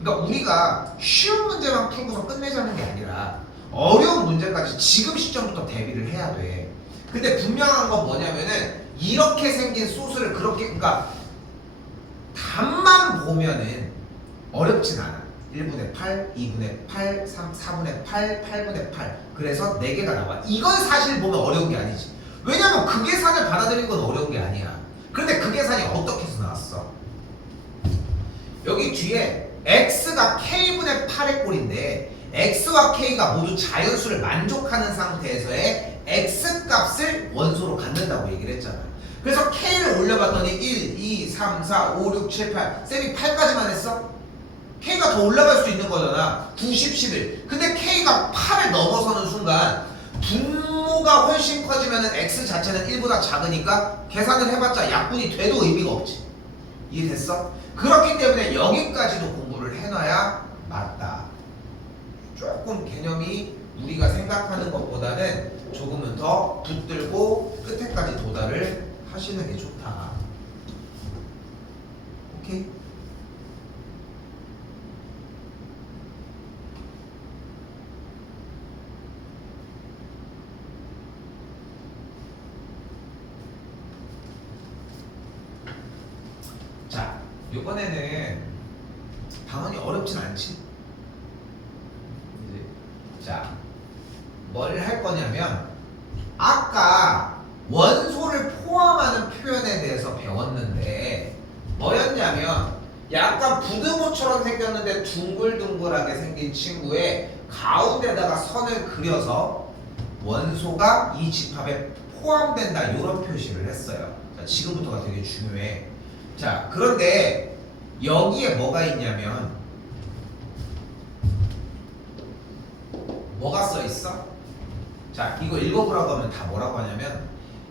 그러니까 우리가 쉬운 문제만 풀고서 끝내자는 게 아니라 어려운 문제까지 지금 시점부터 대비를 해야 돼. 근데 분명한 건 뭐냐면은 이렇게 생긴 소스를 그렇게, 그러니까 답만 보면은 어렵진 않아. 1분의 8, 2분의 8, 4분의 8, 8분의 8. 그래서 4개가 나와. 이건 사실 보면 어려운 게 아니지. 왜냐면 그 계산을 받아들이는 건 어려운 게 아니야. 그런데 그 계산이 어떻게 해서 나왔어? 여기 뒤에 x가 k분의 8의 꼴인데 x와 k가 모두 자연수를 만족하는 상태에서의 x 값을 원소로 갖는다고 얘기를 했잖아. 그래서 k를 올려봤더니 1, 2, 3, 4, 5, 6, 7, 8. 쌤이 8까지만 했어? k가 더 올라갈 수 있는 거잖아. 90, 11. 근데 k가 8을 넘어서는 순간 분모가 훨씬 커지면 x 자체는 1보다 작으니까 계산을 해봤자 약분이 돼도 의미가 없지. 이해됐어? 그렇기 때문에 여기까지도 공부를 해놔야 맞다. 조금 개념이 우리가 생각하는 것보다는 조금은 더 붙들고 끝에까지 도달을 하시는 게 좋다. 오케이? 자, 이번에는 당연히 어렵진 않지. 자, 뭘 할 거냐면 아까 원소를 포함하는 표현에 대해서 배웠는데 뭐였냐면 약간 부등호처럼 생겼는데 둥글둥글하게 생긴 친구의 가운데다가 선을 그려서 원소가 이 집합에 포함된다 이런 표시를 했어요. 자, 지금부터가 되게 중요해. 자, 그런데 여기에 뭐가 있냐면 뭐가 써 있어? 자, 이거 읽어보라고 하면 다 뭐라고 하냐면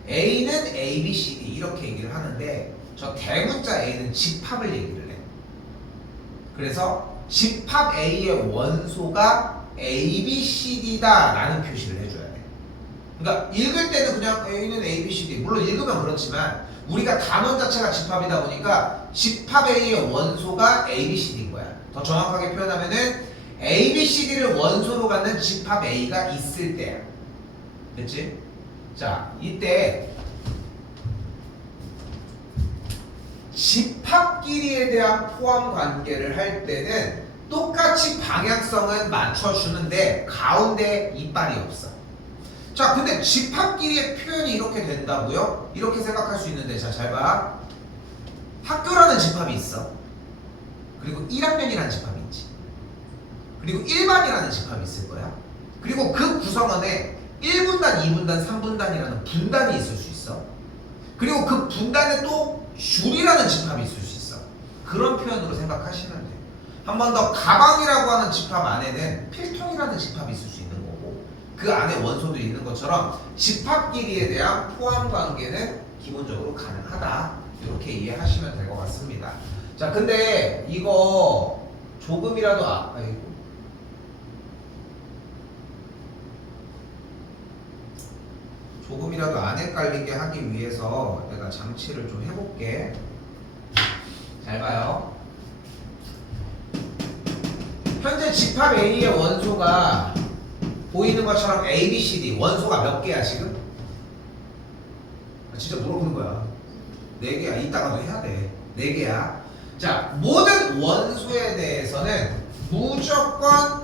A는 A, B, C, D 이렇게 얘기를 하는데 저 대문자 A는 집합을 얘기를 해. 그래서 집합 A의 원소가 A, B, C, D다 라는 표시를 해줘야 돼. 그러니까 읽을 때는 그냥 A는 A, B, C, D 물론 읽으면 그렇지만 우리가 단원 자체가 집합이다 보니까 집합 A의 원소가 A, B, C, D인 거야. 더 정확하게 표현하면은 A, B, C, D를 원소로 갖는 집합 A가 있을 때야. 됐지? 자, 이때 집합끼리에 대한 포함 관계를 할 때는 똑같이 방향성은 맞춰주는데 가운데 이빨이 없어. 자, 근데 집합끼리의 표현이 이렇게 된다고요? 이렇게 생각할 수 있는데, 자, 잘 봐. 학교라는 집합이 있어. 그리고 1학년이라는 집합이 있지. 그리고 1반이라는 집합이 있을 거야. 그리고 그 구성원에 1분단, 2분단, 3분단이라는 분단이 있을 수 있어. 그리고 그 분단에 또 줄이라는 집합이 있을 수 있어. 그런 표현으로 생각하시면 돼요. 한 번 더, 가방이라고 하는 집합 안에는 필통이라는 집합이 있을 수 있는 거고 그 안에 원소들이 있는 것처럼 집합끼리에 대한 포함 관계는 기본적으로 가능하다. 이렇게 이해하시면 될 것 같습니다. 자, 근데 이거 조금이라도 조금이라도 안 헷갈리게 하기 위해서 내가 장치를 좀 해볼게. 잘 봐요. 현재 집합 A의 원소가 보이는 것처럼 A, B, C, D 원소가 몇 개야 지금? 진짜 물어보는 거야. 4개야. 이따가도 해야 돼. 4개야. 자, 모든 원소에 대해서는 무조건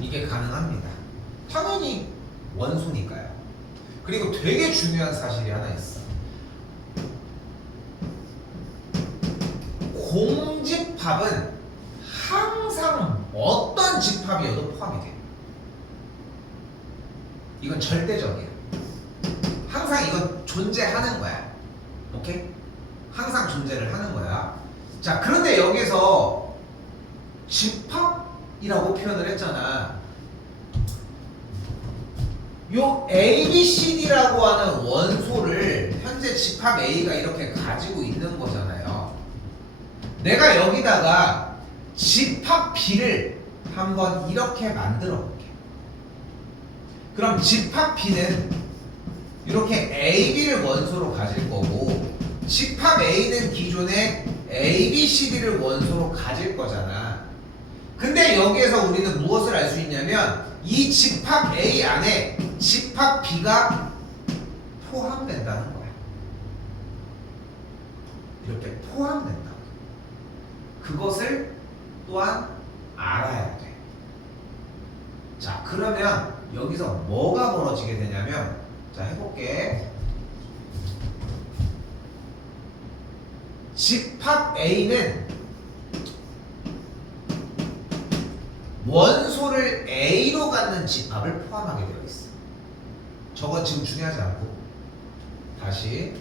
이게 가능합니다. 당연히 원소니까요. 그리고 되게 중요한 사실이 하나 있어. 공집합은 항상 어떤 집합이어도 포함이 돼요. 이건 절대적이야. 항상 이건 존재하는 거야. 오케이? 항상 존재를 하는 거야. 자, 그런데 여기서 집합이라고 표현을 했잖아. 요 A, B, C, D라고 하는 원소를 현재 집합 A가 이렇게 가지고 있는 거잖아요. 내가 여기다가 집합 B를 한번 이렇게 만들어 볼게. 그럼 집합 B는 이렇게 A, B를 원소로 가질 거고, 집합 A는 기존에 A, B, C, D를 원소로 가질 거잖아. 근데 여기에서 우리는 무엇을 알 수 있냐면 이 집합 A 안에 집합 B가 포함된다는 거야. 이렇게 포함된다. 그것을 또한 알아야 돼. 자, 그러면 여기서 뭐가 벌어지게 되냐면, 자, 해볼게. 집합 A는 원소를 A로 갖는 집합을 포함하게 되어 있어. 저건 지금 중요하지 않고, 다시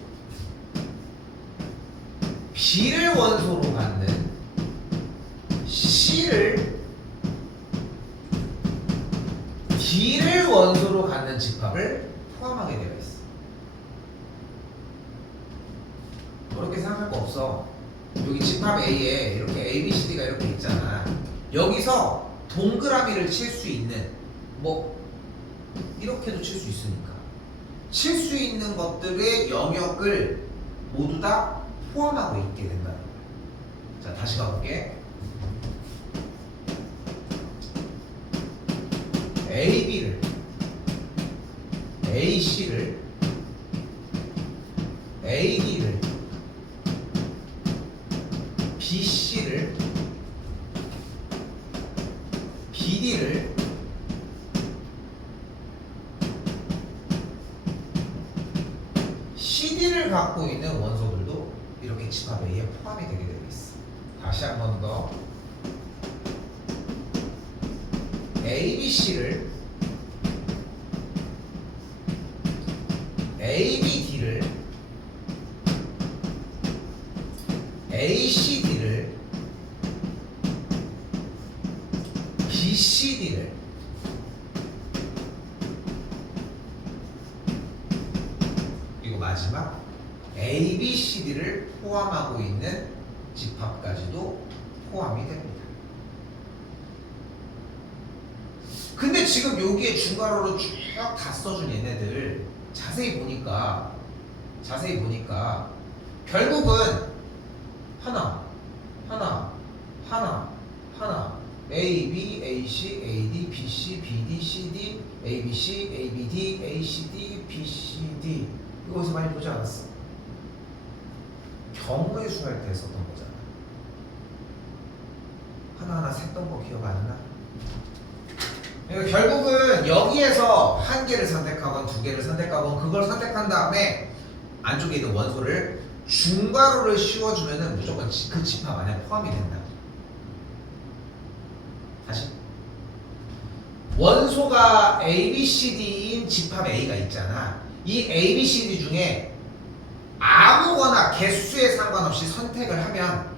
B를 원소로 갖는 C를 D를 원소로 갖는 집합을 포함하게 되어 있어. 어렵게 생각할 거 없어. 여기 집합 A에 이렇게 A, B, C, D가 이렇게 있잖아. 여기서 동그라미를 칠 수 있는, 뭐 이렇게도 칠 수 있으니까 칠 수 있는 것들의 영역을 모두 다 포함하고 있게 된다는 거야. 자, 다시 가볼게. AB를, AC를, AD를, BC를, BD를, CD를 갖고 있는 원소들도 이렇게 집합 A에 포함이 되게 되어 있어. 다시 한 번 더. ABC를, ABD를, ACD를, BCD를, 그리고 마지막 ABCD를 포함하고 있는 집합까지도 포함이 됩니다. 근데 지금 여기에 중괄호로 쭉 다 써준 얘네들 자세히 보니까 결국은 하나 A, B, A, C, A, D, B, C, B, D, C, D, A, B, C, A, B, D, A, C, D, B, C, D. 이거 어디서 많이 보지 않았어? 경우의 수할 때 썼던 거잖아. 하나하나 셌던 거 기억 안 나? 그러니까 결국은 여기에서 한 개를 선택하건 두 개를 선택하건 그걸 선택한 다음에 안쪽에 있는 원소를 중괄호를 씌워주면은 무조건 그 집합 안에 포함이 된다. 다시 원소가 A, B, C, D인 집합 A가 있잖아. 이 A, B, C, D 중에 아무거나 개수에 상관없이 선택을 하면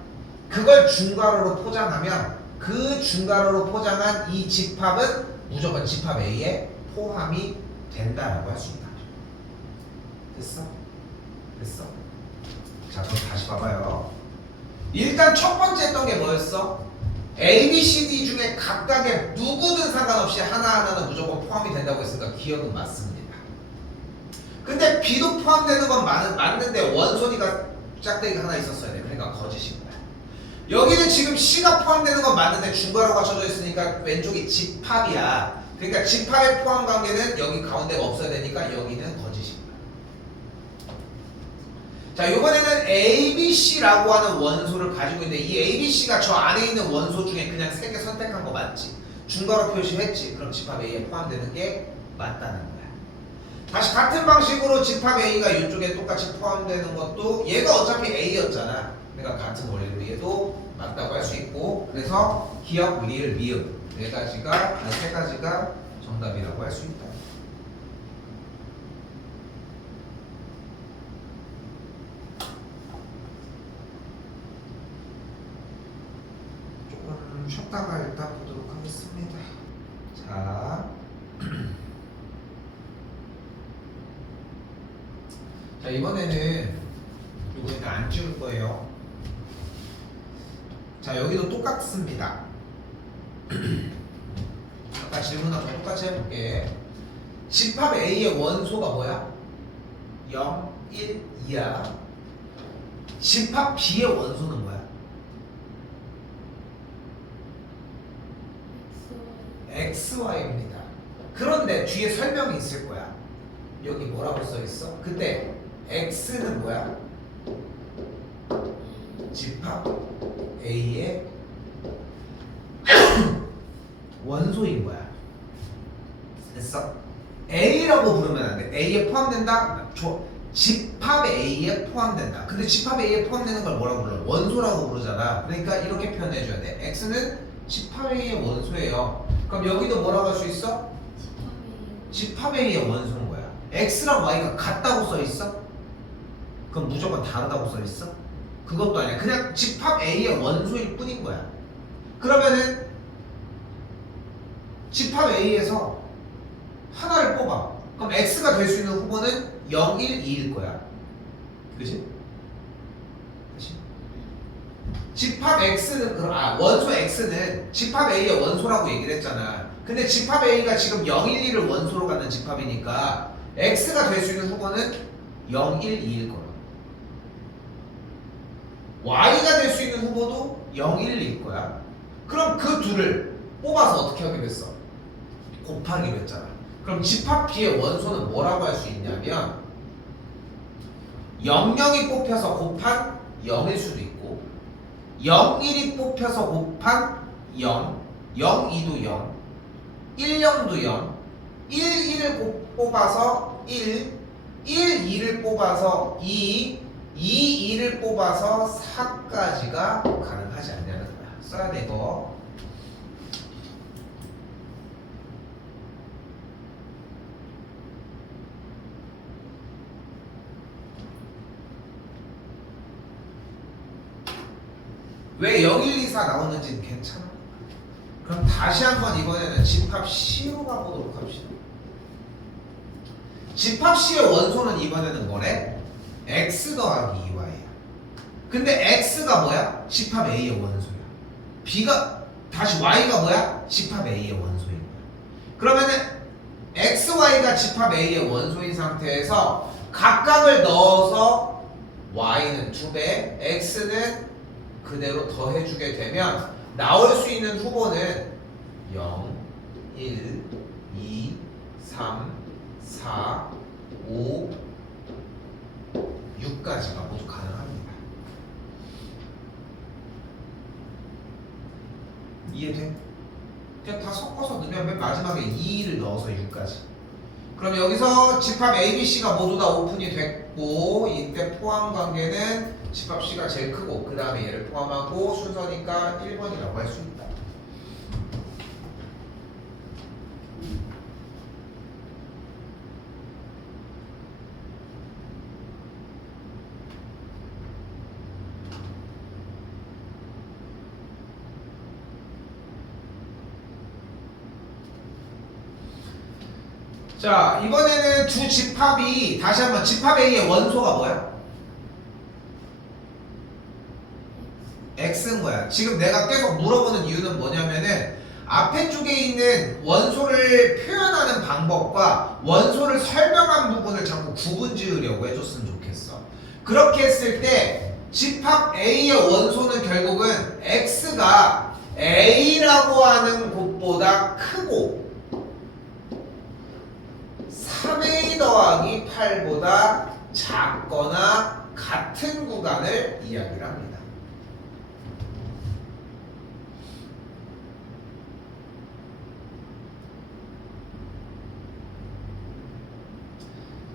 그걸 중괄호로 포장하면 그 중괄호로 포장한 이 집합은 무조건 집합 A에 포함이 된다라고 할 수 있다. 됐어? 됐어? 자, 그럼 다시 봐봐요. 일단 첫 번째 했던 게 뭐였어? A, B, C, D 중에 각각의 누구든 상관없이 하나하나는 무조건 포함이 된다고 했으니까 기억은 맞습니다. 근데 B도 포함되는 건 맞는데 원소니까 짝대기가 하나 있었어야 돼. 그러니까 거짓인 거야. 여기는 지금 C가 포함되는 건 맞는데 중괄호가 쳐져 있으니까 왼쪽이 집합이야. 그러니까 집합의 포함 관계는 여기 가운데가 없어야 되니까 여기는 거짓입니다. 자, 이번에는 ABC라고 하는 원소를 가지고 있는데 이 ABC가 저 안에 있는 원소 중에 그냥 3개 선택한 거 맞지? 중괄호 표시했지? 그럼 집합 A에 포함되는 게 맞다는 거야. 다시 같은 방식으로 집합 A가 이쪽에 똑같이 포함되는 것도 얘가 어차피 A였잖아. 그러니까 같은 원리로 얘도 맞다고 할 수 있고, 그래서 기억, 리을, 미음 세 가지가 정답이라고 할 수 있다. 조금 쉬었다가 일단 보도록 하겠습니다. 자, 자 이번에는 이거 일단 안 찍을 거예요. 자, 여기도 똑같습니다. 아까 질문하고 똑같이 해볼게. 집합 A의 원소가 뭐야? 0, 1, 2야. 집합 B의 원소는 뭐야? XY입니다. 그런데 뒤에 설명이 있을 거야. 여기 뭐라고 써 있어? 그때 X는 뭐야? 집합 A의 원소인 거야. 됐어? A라고 부르면 안 돼. A에 포함된다? 집합 A에 포함된다. 근데 집합 A에 포함되는 걸 뭐라고 불러? 원소라고 부르잖아. 그러니까 이렇게 표현해줘야 돼. X는 집합 A의 원소예요. 그럼 여기도 뭐라고 할 수 있어? 집합 A의 원소인 거야. X랑 Y가 같다고 써 있어? 그럼 무조건 다르다고 써 있어? 그것도 아니야. 그냥 집합 A의 원소일 뿐인 거야. 그러면은 집합 A에서 하나를 뽑아. 그럼 X가 될 수 있는 후보는 0, 1, 2일 거야. 그치? 다시. 집합 X는, 원소 X는 집합 A의 원소라고 얘기를 했잖아. 근데 집합 A가 지금 0, 1, 2를 원소로 갖는 집합이니까 X가 될 수 있는 후보는 0, 1, 2일 거야. Y가 될 수 있는 후보도 0, 1, 2일 거야. 그럼 그 둘을 뽑아서 어떻게 하기로 했어? 곱하기로 했잖아. 그럼 집합 B의 원소는 뭐라고 할 수 있냐면 0, 0이 뽑혀서 곱한 0일 수도 있고 0, 1이 뽑혀서 곱한 0, 0, 2도 0, 1, 0도 0, 1, 1을 뽑아서 1, 1, 2를 뽑아서 2, 2, 2를 뽑아서 4까지가 가능하지 않냐는 거야. 써야 돼 이거. 왜 0, 1, 2, 4 나오는지는 괜찮아. 그럼 다시 한번 이번에는 집합 C로 가보도록 합시다. 집합 C의 원소는 이번에는 뭐래? X 더하기 2Y야. 근데 X가 뭐야? 집합 A의 원소야. B가 다시 Y가 뭐야? 집합 A의 원소인 거야. 그러면은 XY가 집합 A의 원소인 상태에서 각각을 넣어서 Y는 2배, X는 그대로 더해주게 되면 나올 수 있는 후보는 0, 1, 2, 3, 4, 5, 6까지가 모두 가능합니다. 이해돼? 그냥 다 섞어서 넣으면 맨 마지막에 2를 넣어서 6까지. 그럼 여기서 집합 ABC가 모두 다 오픈이 됐고 이때 포함 관계는 집합 C가 제일 크고 그 다음에 얘를 포함하고 순서니까 1번이라고 할 수 있다. 자, 이번에는 두 집합이 다시 한번 집합 A의 원소가 뭐야? X인 거야. 지금 내가 계속 물어보는 이유는 뭐냐면은 앞에 쪽에 있는 원소를 표현하는 방법과 원소를 설명한 부분을 자꾸 구분 지으려고 해줬으면 좋겠어. 그렇게 했을 때 집합 A의 원소는 결국은 X가 A라고 하는 곳보다 크고 더하기 8보다 작거나 같은 구간을 이야기를 합니다.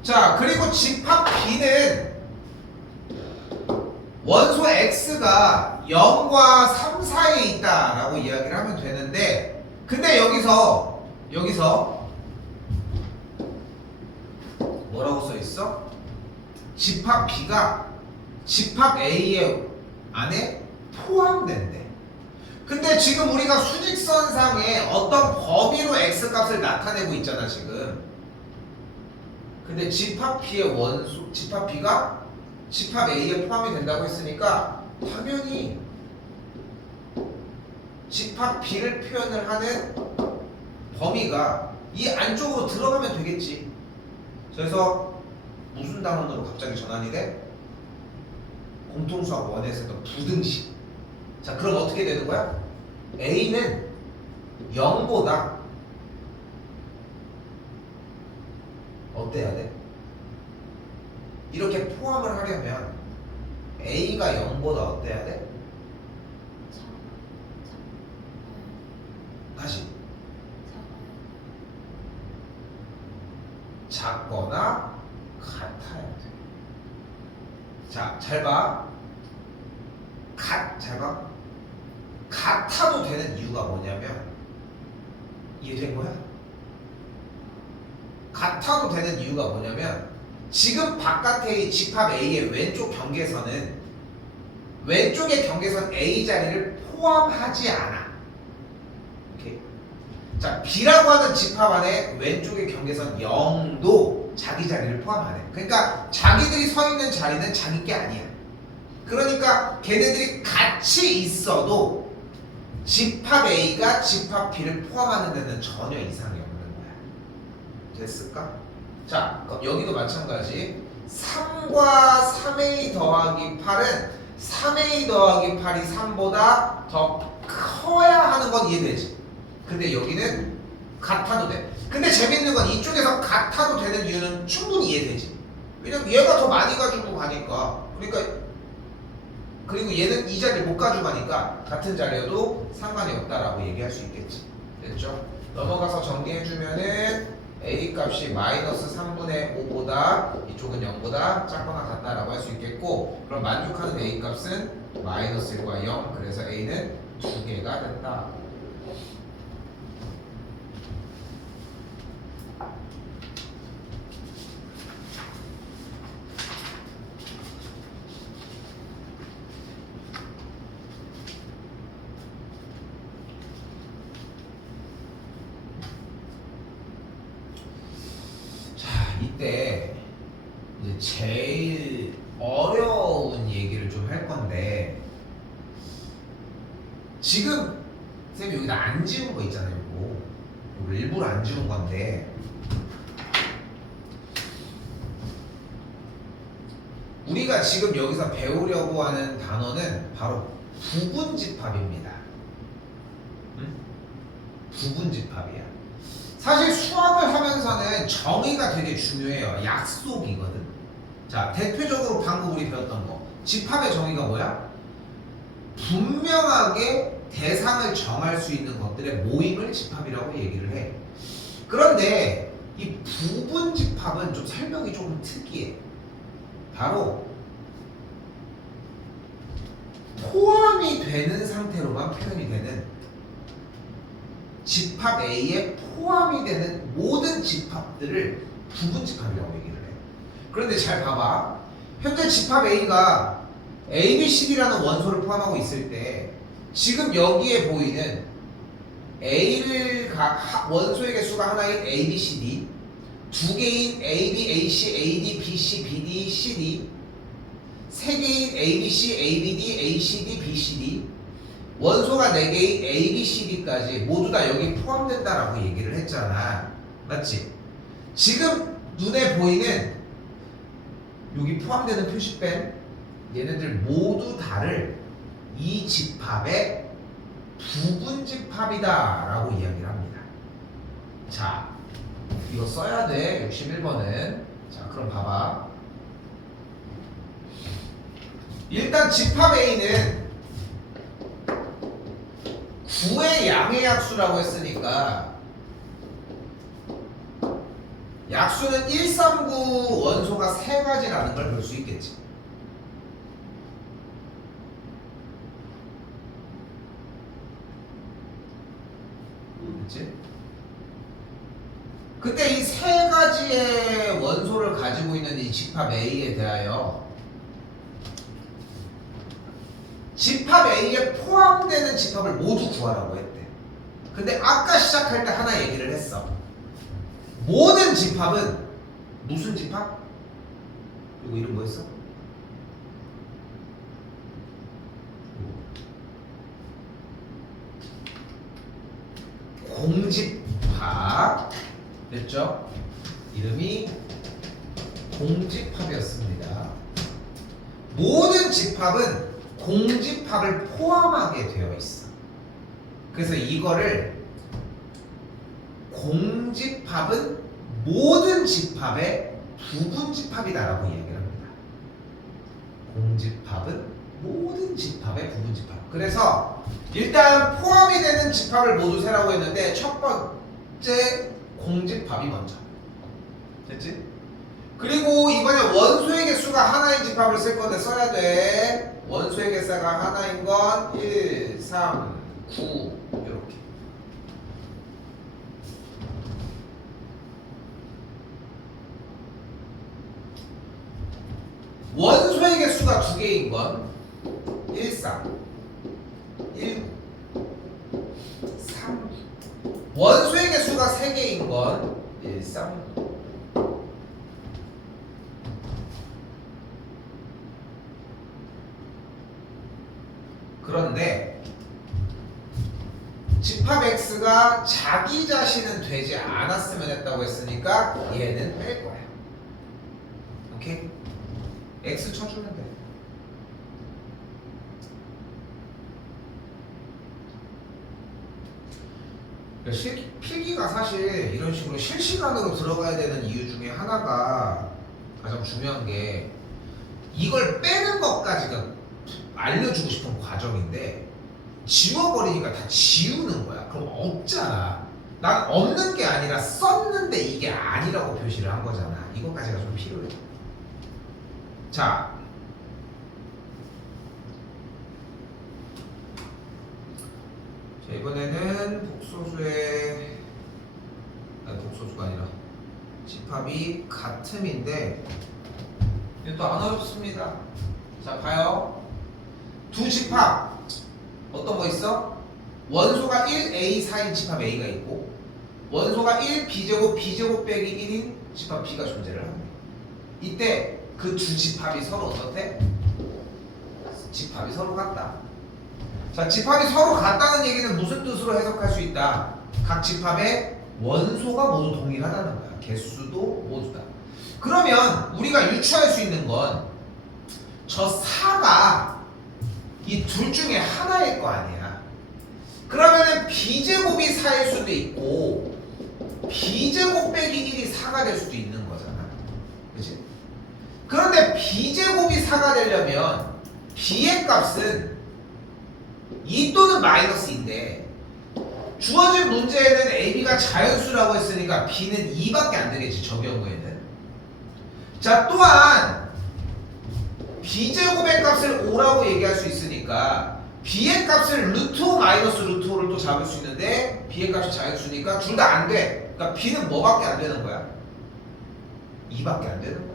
자, 그리고 집합 B는 원소 X가 0과 3 사이에 있다라고 이야기를 하면 되는데, 근데 여기서 뭐라고 써 있어? 집합 B가 집합 A의 안에 포함된대. 근데 지금 우리가 수직선상에 어떤 범위로 X 값을 나타내고 있잖아 지금. 근데 집합 B의 원소, 집합 B가 집합 A에 포함이 된다고 했으니까 당연히 집합 B를 표현을 하는 범위가 이 안쪽으로 들어가면 되겠지. 그래서 무슨 단원으로 갑자기 전환이 돼? 공통수학 원에서 했던 부등식. 자, 그럼 어떻게 되는 거야? A는 0보다 어때야 돼? 이렇게 포함을 하려면 A가 0보다 어때야 돼? 다시 작거나 같아야 돼. 자, 잘 봐. 잘 봐. 같아도 되는 이유가 뭐냐면, 이해된 거야? 같아도 되는 이유가 뭐냐면, 지금 바깥의 집합 A의 왼쪽 경계선은 왼쪽의 경계선 A 자리를 포함하지 않아. 오케이? 자, B라고 하는 집합 안에 왼쪽의 경계선 0도 자기 자리를 포함 안 해. 그러니까 자기들이 서 있는 자리는 자기 게 아니야. 그러니까 걔네들이 같이 있어도 집합 A가 집합 B를 포함하는 데는 전혀 이상이 없는 거야. 됐을까? 자, 여기도 마찬가지. 3과 3A 더하기 8은 3A 더하기 8이 3보다 더 커야 하는 건 이해되지. 근데 여기는 같아도 돼. 근데 재밌는 건 이쪽에서 같아도 되는 이유는 충분히 이해되지. 왜냐면 얘가 더 많이 가지고 가니까. 그러니까 그리고 얘는 이 자리를 못 가지고 가니까 같은 자리여도 상관이 없다라고 얘기할 수 있겠지. 됐죠? 넘어가서 정리해주면은 A 값이 마이너스 3분의 5보다 이쪽은 0보다 작거나 같다라고 할 수 있겠고, 그럼 만족하는 A 값은 마이너스 1과 0. 그래서 A는 2개가 된다. 이때 이제 제일 어려운 얘기를 좀 할 건데, 지금 쌤이 여기다 안 지운 거 있잖아요. 이거 일부러 안 지운 건데, 우리가 지금 여기서 배우려고 하는 단어는 바로 부분집합입니다. 응? 부분집합이야. 사실 수학을 하면서는 정의가 되게 중요해요. 약속이거든. 자, 대표적으로 방금 우리 배웠던 거. 집합의 정의가 뭐야? 분명하게 대상을 정할 수 있는 것들의 모임을 집합이라고 얘기를 해. 그런데 이 부분집합은 좀 설명이 조금 특이해. 바로 포함이 되는 상태로만 표현이 되는, 집합 A에 포함이 되는 모든 집합들을 부분집합이라고 얘기를 해. 그런데 잘 봐봐. 현재 집합 A가 A, B, C, D라는 원소를 포함하고 있을 때 지금 여기에 보이는 원소의 개수가 하나인 A, B, C, D, 두 개인 A, B, A, C, A, D, B, C, B, D, C, D, 세 개인 A, B, C, A, B, D, A, C, D, B, C, D, 원소가 4개인 A, B, C, D까지 모두 다 여기 포함된다라고 얘기를 했잖아. 맞지? 지금 눈에 보이는 여기 포함되는 표시펜 얘네들 모두 다를 이 집합의 부분집합이다 라고 이야기를 합니다. 자, 이거 써야 돼. 61번은 자, 그럼 봐봐. 일단 집합 A는 9의 양의 약수라고 했으니까 약수는 1, 3, 9 원소가 3가지라는 걸 볼 수 있겠지. 그치? 그때 이 3가지의 원소를 가지고 있는 이 집합 A에 대하여 집합 A에 포함되는 집합을 모두 구하라고 했대. 근데 아까 시작할 때 하나 얘기를 했어. 모든 집합은 무슨 집합? 이거 이름 뭐였어? 공집합 됐죠? 이름이 공집합이었습니다. 모든 집합은 공집합을 포함하게 되어 있어. 그래서 이거를 공집합은 모든 집합의 부분집합이다라고 이야기를 합니다. 공집합은 모든 집합의 부분집합. 그래서 일단 포함이 되는 집합을 모두 세라고 했는데 첫 번째 공집합이 먼저 됐지? 그리고 이번에 원소의 개수가 하나인 집합을 쓸 건데 써야 돼. 원소의 개수가 하나인 건 1, 3, 9 이렇게. 원소의 개수가 2개인 건 1, 3, 1, 3. 원소의 개수가 3개인 건 1, 3, 9. 그런데 집합 X가 자기 자신은 되지 않았으면 했다고 했으니까 얘는 뺄 거야. 오케이? X 쳐주면 돼. 필기가 사실 이런 식으로 실시간으로 들어가야 되는 이유 중에 하나가 가장 중요한 게 이걸 빼는 것까지가 알려주고 싶은 과정인데 지워버리니까 다 지우는 거야. 그럼 없잖아. 난 없는 게 아니라 썼는데 이게 아니라고 표시를 한 거잖아. 이것까지가 좀 필요해. 자, 이번에는 복소수의 복소수가 아니라 집합이 같음인데 이것도 안 어렵습니다. 자, 봐요. 두 집합 어떤 거 있어? 원소가 1A4인 집합 A가 있고 원소가 1B제곱 B제곱 빼기 1인 집합 B가 존재를 합니다. 이때 그 두 집합이 서로 어떻대? 집합이 서로 같다. 자, 집합이 서로 같다는 얘기는 무슨 뜻으로 해석할 수 있다? 각 집합의 원소가 모두 동일하다는 거야. 개수도 모두다. 그러면 우리가 유추할 수 있는 건 저 4가 이 둘 중에 하나일 거 아니야. 그러면은 B제곱이 4일 수도 있고 B제곱 빼기 1이 4가 될 수도 있는 거잖아. 그치? 그런데 B제곱이 4가 되려면 B의 값은 2 또는 마이너스인데 주어진 문제에는 AB가 자연수라고 했으니까 B는 2밖에 안 되겠지. 저 경우에는. 자, 또한 B제곱의 값을 5라고 얘기할 수 있으니까 B의 값을 루트 5 마이너스 루트 5를 또 잡을 수 있는데 B의 값이 자연수니까 둘 다 안 돼. 그러니까 B는 뭐밖에 안 되는 거야? 2밖에 안 되는 거야.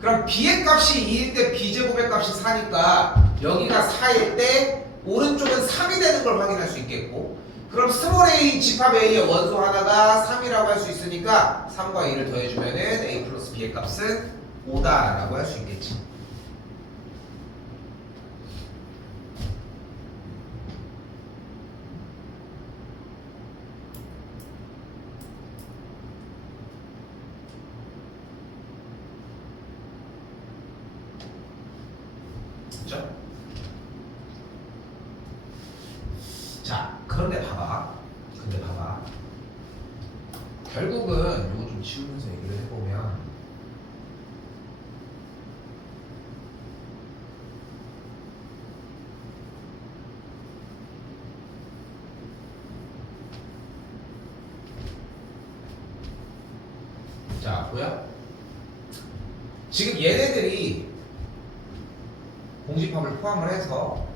그럼 B의 값이 2일 때 B제곱의 값이 4니까 여기가 4일 때 오른쪽은 3이 되는 걸 확인할 수 있겠고 그럼 스몰 a 집합 A의 원소 하나가 3이라고 할 수 있으니까 3과 2를 더해주면 A 플러스 B의 값은 5다라고 할 수 있겠지. 그렇죠? 자, 그런데 봐봐. 결국은 이거 좀 지우면서 얘기를 해보. 자, 보여? 지금 얘네들이 공집합을 포함을 해서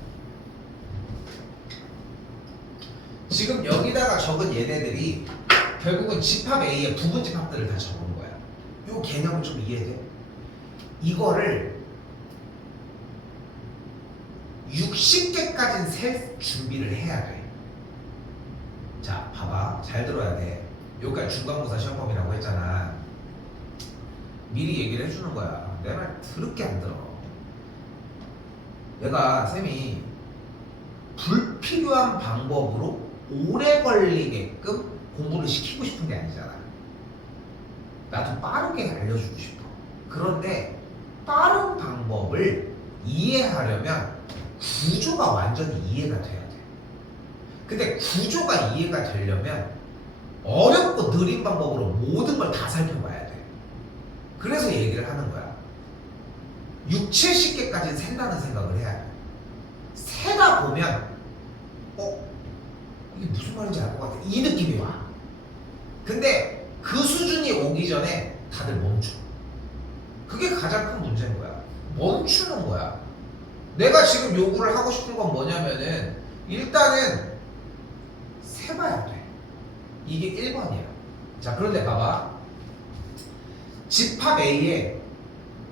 지금 여기다가 적은 얘네들이 결국은 집합 A의 부분 집합들을 다 적은 거야. 이 개념을 좀 이해돼? 이거를 60개까지는 셀 준비를 해야 돼. 자, 봐봐. 잘 들어야 돼. 여기까지 중간고사 시험범위라고 했잖아. 미리 얘기를 해주는 거야. 내 말 더럽게 안 들어. 내가 쌤이 불필요한 방법으로 오래 걸리게끔 공부를 시키고 싶은 게 아니잖아. 나도 빠르게 알려주고 싶어. 그런데 빠른 방법을 이해하려면 구조가 완전히 이해가 돼야 돼. 근데 구조가 이해가 되려면 어렵고 느린 방법으로 모든 걸 다 살펴봐야 돼. 그래서 얘기를 하는 거야. 6, 70개까지는 센다는 생각을 해야 돼. 세다 보면 이게 무슨 말인지 알 것 같아. 이 느낌이 와. 근데 그 수준이 오기 전에 다들 멈춰. 그게 가장 큰 문제인 거야. 멈추는 거야. 내가 지금 요구를 하고 싶은 건 뭐냐면은 일단은 세봐야 돼. 이게 1번이야. 자, 그런데 봐봐. 집합 A에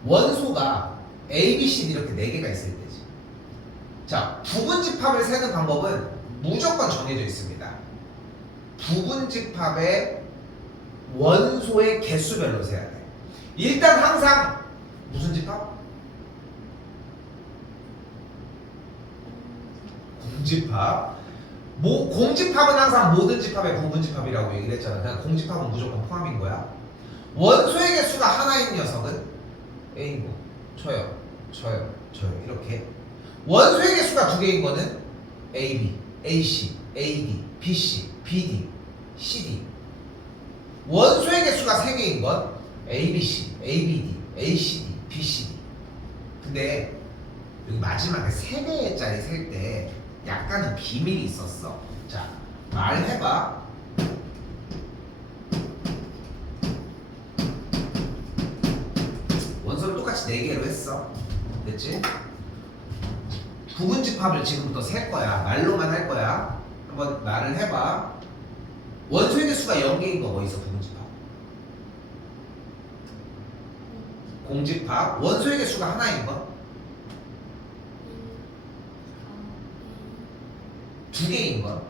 원소가 A, B, C, D 이렇게 4개가 있을 때지. 자, 부분 집합을 세는 방법은 무조건 정해져 있습니다. 부분 집합의 원소의 개수별로 세야 돼. 일단 항상 무슨 집합? 공집합. 공집합은 항상 모든 집합의 부분 집합이라고 얘기를 했잖아. 그냥 공집합은 무조건 포함인 거야. 원소의 개수가 하나인 녀석은 A인 거. 저요, 저요, 저요. 이렇게. 원소의 개수가 2개인 거는 AB, AC, AD, BC, BD, CD. 원소의 개수가 3개인 건 ABC, ABD, ACD, BCD. 근데 여기 마지막에 3개짜리 셀 때 약간은 비밀이 있었어. 자, 말해봐. 원소를 똑같이 4개로 했어. 됐지? 부분 집합을 지금부터 셀 거야. 말로만 할 거야. 한번 말을 해봐. 원소의 개수가 0개인 거 뭐 있어? 부분 집합. 공집합. 원소의 개수가 하나인 거? 2개인 거?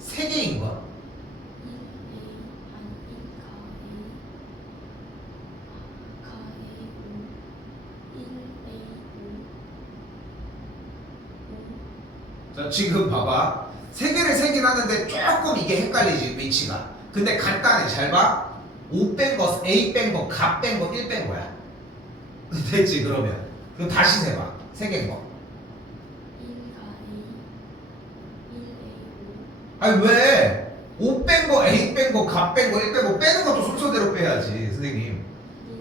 3개인 거? 자, 지금 봐봐. 3개를 세긴 하는데 조금 이게 헷갈리지, 위치가. 근데 간단해. 잘 봐. 5 뺀 거, A 뺀 거, 값 뺀 거, 1 뺀 거야. 됐지, 그러면. 그럼 다시 세봐. 3개인 거. 아니, 왜? 5 뺀 거, A 뺀 거, 값 뺀 거, 1 뺀 거 빼는 것도 순서대로 빼야지, 선생님.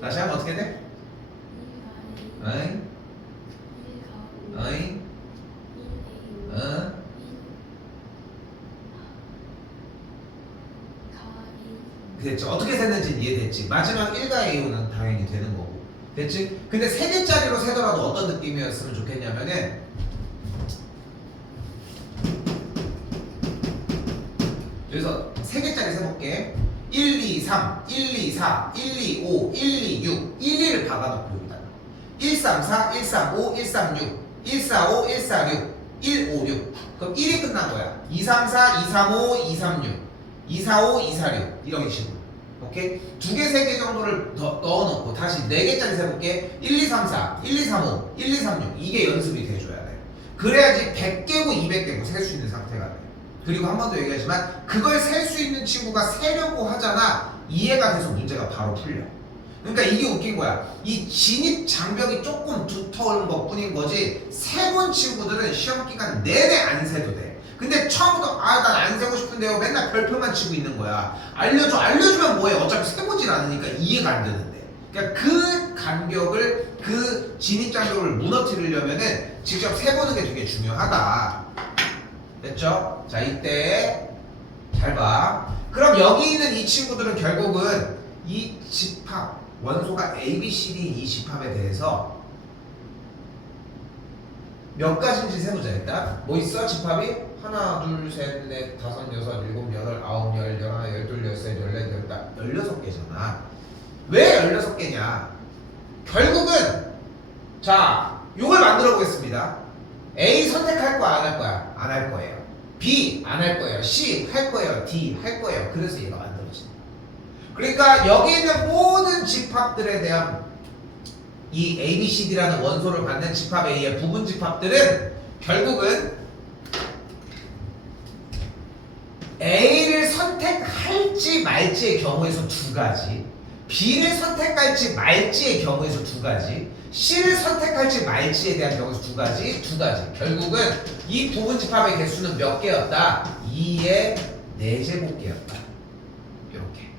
다시 하면 어떻게 돼? 어이? 어이? 됐죠. 어떻게 셌는지 이해됐지. 마지막 1과 A는 당연히 되는 거고. 됐지? 근데 3개짜리로 세더라도 어떤 느낌이었으면 좋겠냐면은 그래서 3개짜리 세볼게. 1, 2, 3, 1, 2, 4, 1, 2, 5, 1, 2, 6, 1, 2를 박아놓고 여기다가 1, 3, 4, 1, 3, 5, 1, 3, 6, 1, 4, 5, 1, 4, 6, 1, 5, 6. 그럼 1이 끝난 거야. 2, 3, 4, 2, 3, 5, 2, 3, 6, 2, 4, 5, 2, 4, 6 이런 식으로. 오케이? 2개, 3개 정도를 더 넣어놓고 다시 4개짜리 세볼게. 1, 2, 3, 4, 1, 2, 3, 5, 1, 2, 3, 6 이게 연습이 돼줘야 돼. 그래야지 100개고 200개고 셀 수 있는 상태가 돼. 그리고 한 번 더 얘기하지만 그걸 셀 수 있는 친구가 세려고 하잖아. 이해가 돼서 문제가 바로 풀려. 그러니까 이게 웃긴 거야. 이 진입 장벽이 조금 두터운 것 뿐인 거지 세본 친구들은 시험 기간 내내 안 세도 돼. 근데 처음부터 난 안 세고 싶은데요 맨날 별표만 치고 있는 거야. 알려주면 뭐해. 어차피 세보질 않으니까 이해가 안 되는데. 그러니까 그 간격을 그 진입 장벽을 무너뜨리려면은 직접 세보는 게 되게 중요하다. 됐죠? 자, 이때 잘 봐. 그럼 여기 있는 이 친구들은 결국은 이 집합, 원소가 A, B, C, D 이 집합에 대해서 몇 가지인지 세보자. 일단 뭐 있어? 집합이 하나, 둘, 셋, 넷, 다섯, 여섯, 일곱, 여덟, 아홉, 열, 열하나, 열둘, 열셋, 열넷, 열다, 16개잖아. 왜 16개냐? 결국은 자, 요걸 만들어 보겠습니다. A 선택할 거야, 안 할 거야? 안 할 거예요. B 안 할 거예요. C 할 거예요. D 할 거예요. 그래서 얘가 만들어진다. 그러니까 여기 있는 모든 집합들에 대한 이 A, B, C, D라는 원소를 갖는 집합 A의 부분 집합들은 결국은 A를 선택할지 말지의 경우에서 두 가지, B를 선택할지 말지의 경우에서 두 가지, C를 선택할지 말지에 대한 경우에서 두 가지. 결국은 이 부분 집합의 개수는 몇 개였다? 2의 4제곱개였다. 이렇게.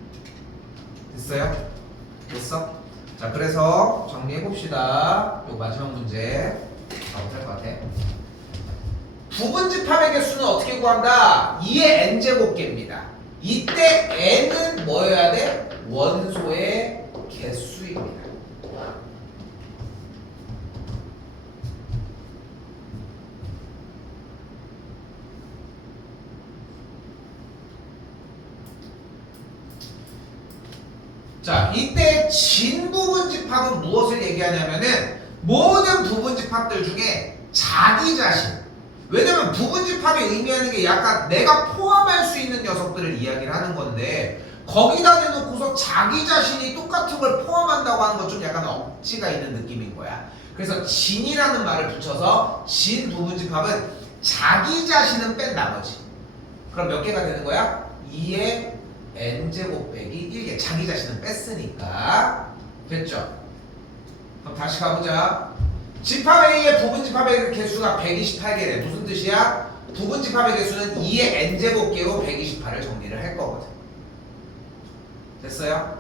됐어요? 됐어? 자, 그래서 정리해봅시다. 요 마지막 문제. 다 못할 것 같아. 부분 집합의 개수는 어떻게 구한다? 2의 n제곱개입니다. 이때 n은 뭐여야 돼? 원소의 개수입니다. 자, 이때 진 부분 집합은 무엇을 얘기하냐면은 모든 부분 집합들 중에 자기 자신, 왜냐면 부분 집합이 의미하는 게 약간 내가 포함할 수 있는 녀석들을 이야기를 하는 건데 거기다 대놓고서 자기 자신이 똑같은 걸 포함한다고 하는 건 좀 약간 억지가 있는 느낌인 거야. 그래서 진이라는 말을 붙여서 진 부분 집합은 자기 자신은 뺀 나머지. 그럼 몇 개가 되는 거야? 2의 n제곱 빼기 1개. 자기 자신은 뺐으니까. 됐죠? 그럼 다시 가보자. 집합 A의 부분 집합의 개수가 128개래. 무슨 뜻이야? 부분 집합의 개수는 2의 n제곱개로 128을 정리를 할 거거든. 됐어요?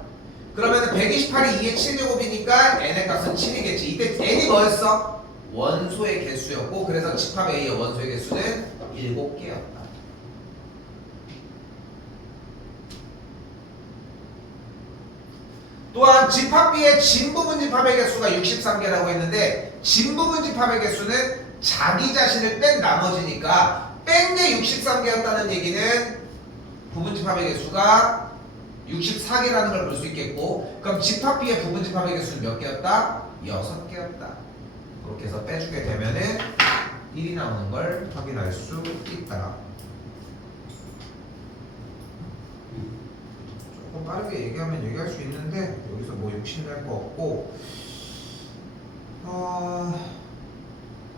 그러면 128이 2의 7제곱이니까 n의 값은 7이겠지. 이때 n이 뭐였어? 원소의 개수였고, 그래서 집합 A의 원소의 개수는 7개였다. 또한 집합 B의 진 부분 집합의 개수가 63개라고 했는데 진 부분 집합의 개수는 자기 자신을 뺀 나머지니까 뺀 게 63개였다는 얘기는 부분 집합의 개수가 64개라는 걸 볼 수 있겠고, 그럼 집합 B의 부분 집합의 개수는 몇 개였다? 6개였다. 그렇게 해서 빼주게 되면은 1이 나오는 걸 확인할 수 있다. 조금 빠르게 얘기하면 얘기할 수 있는데 여기서 뭐 욕심낼 거 없고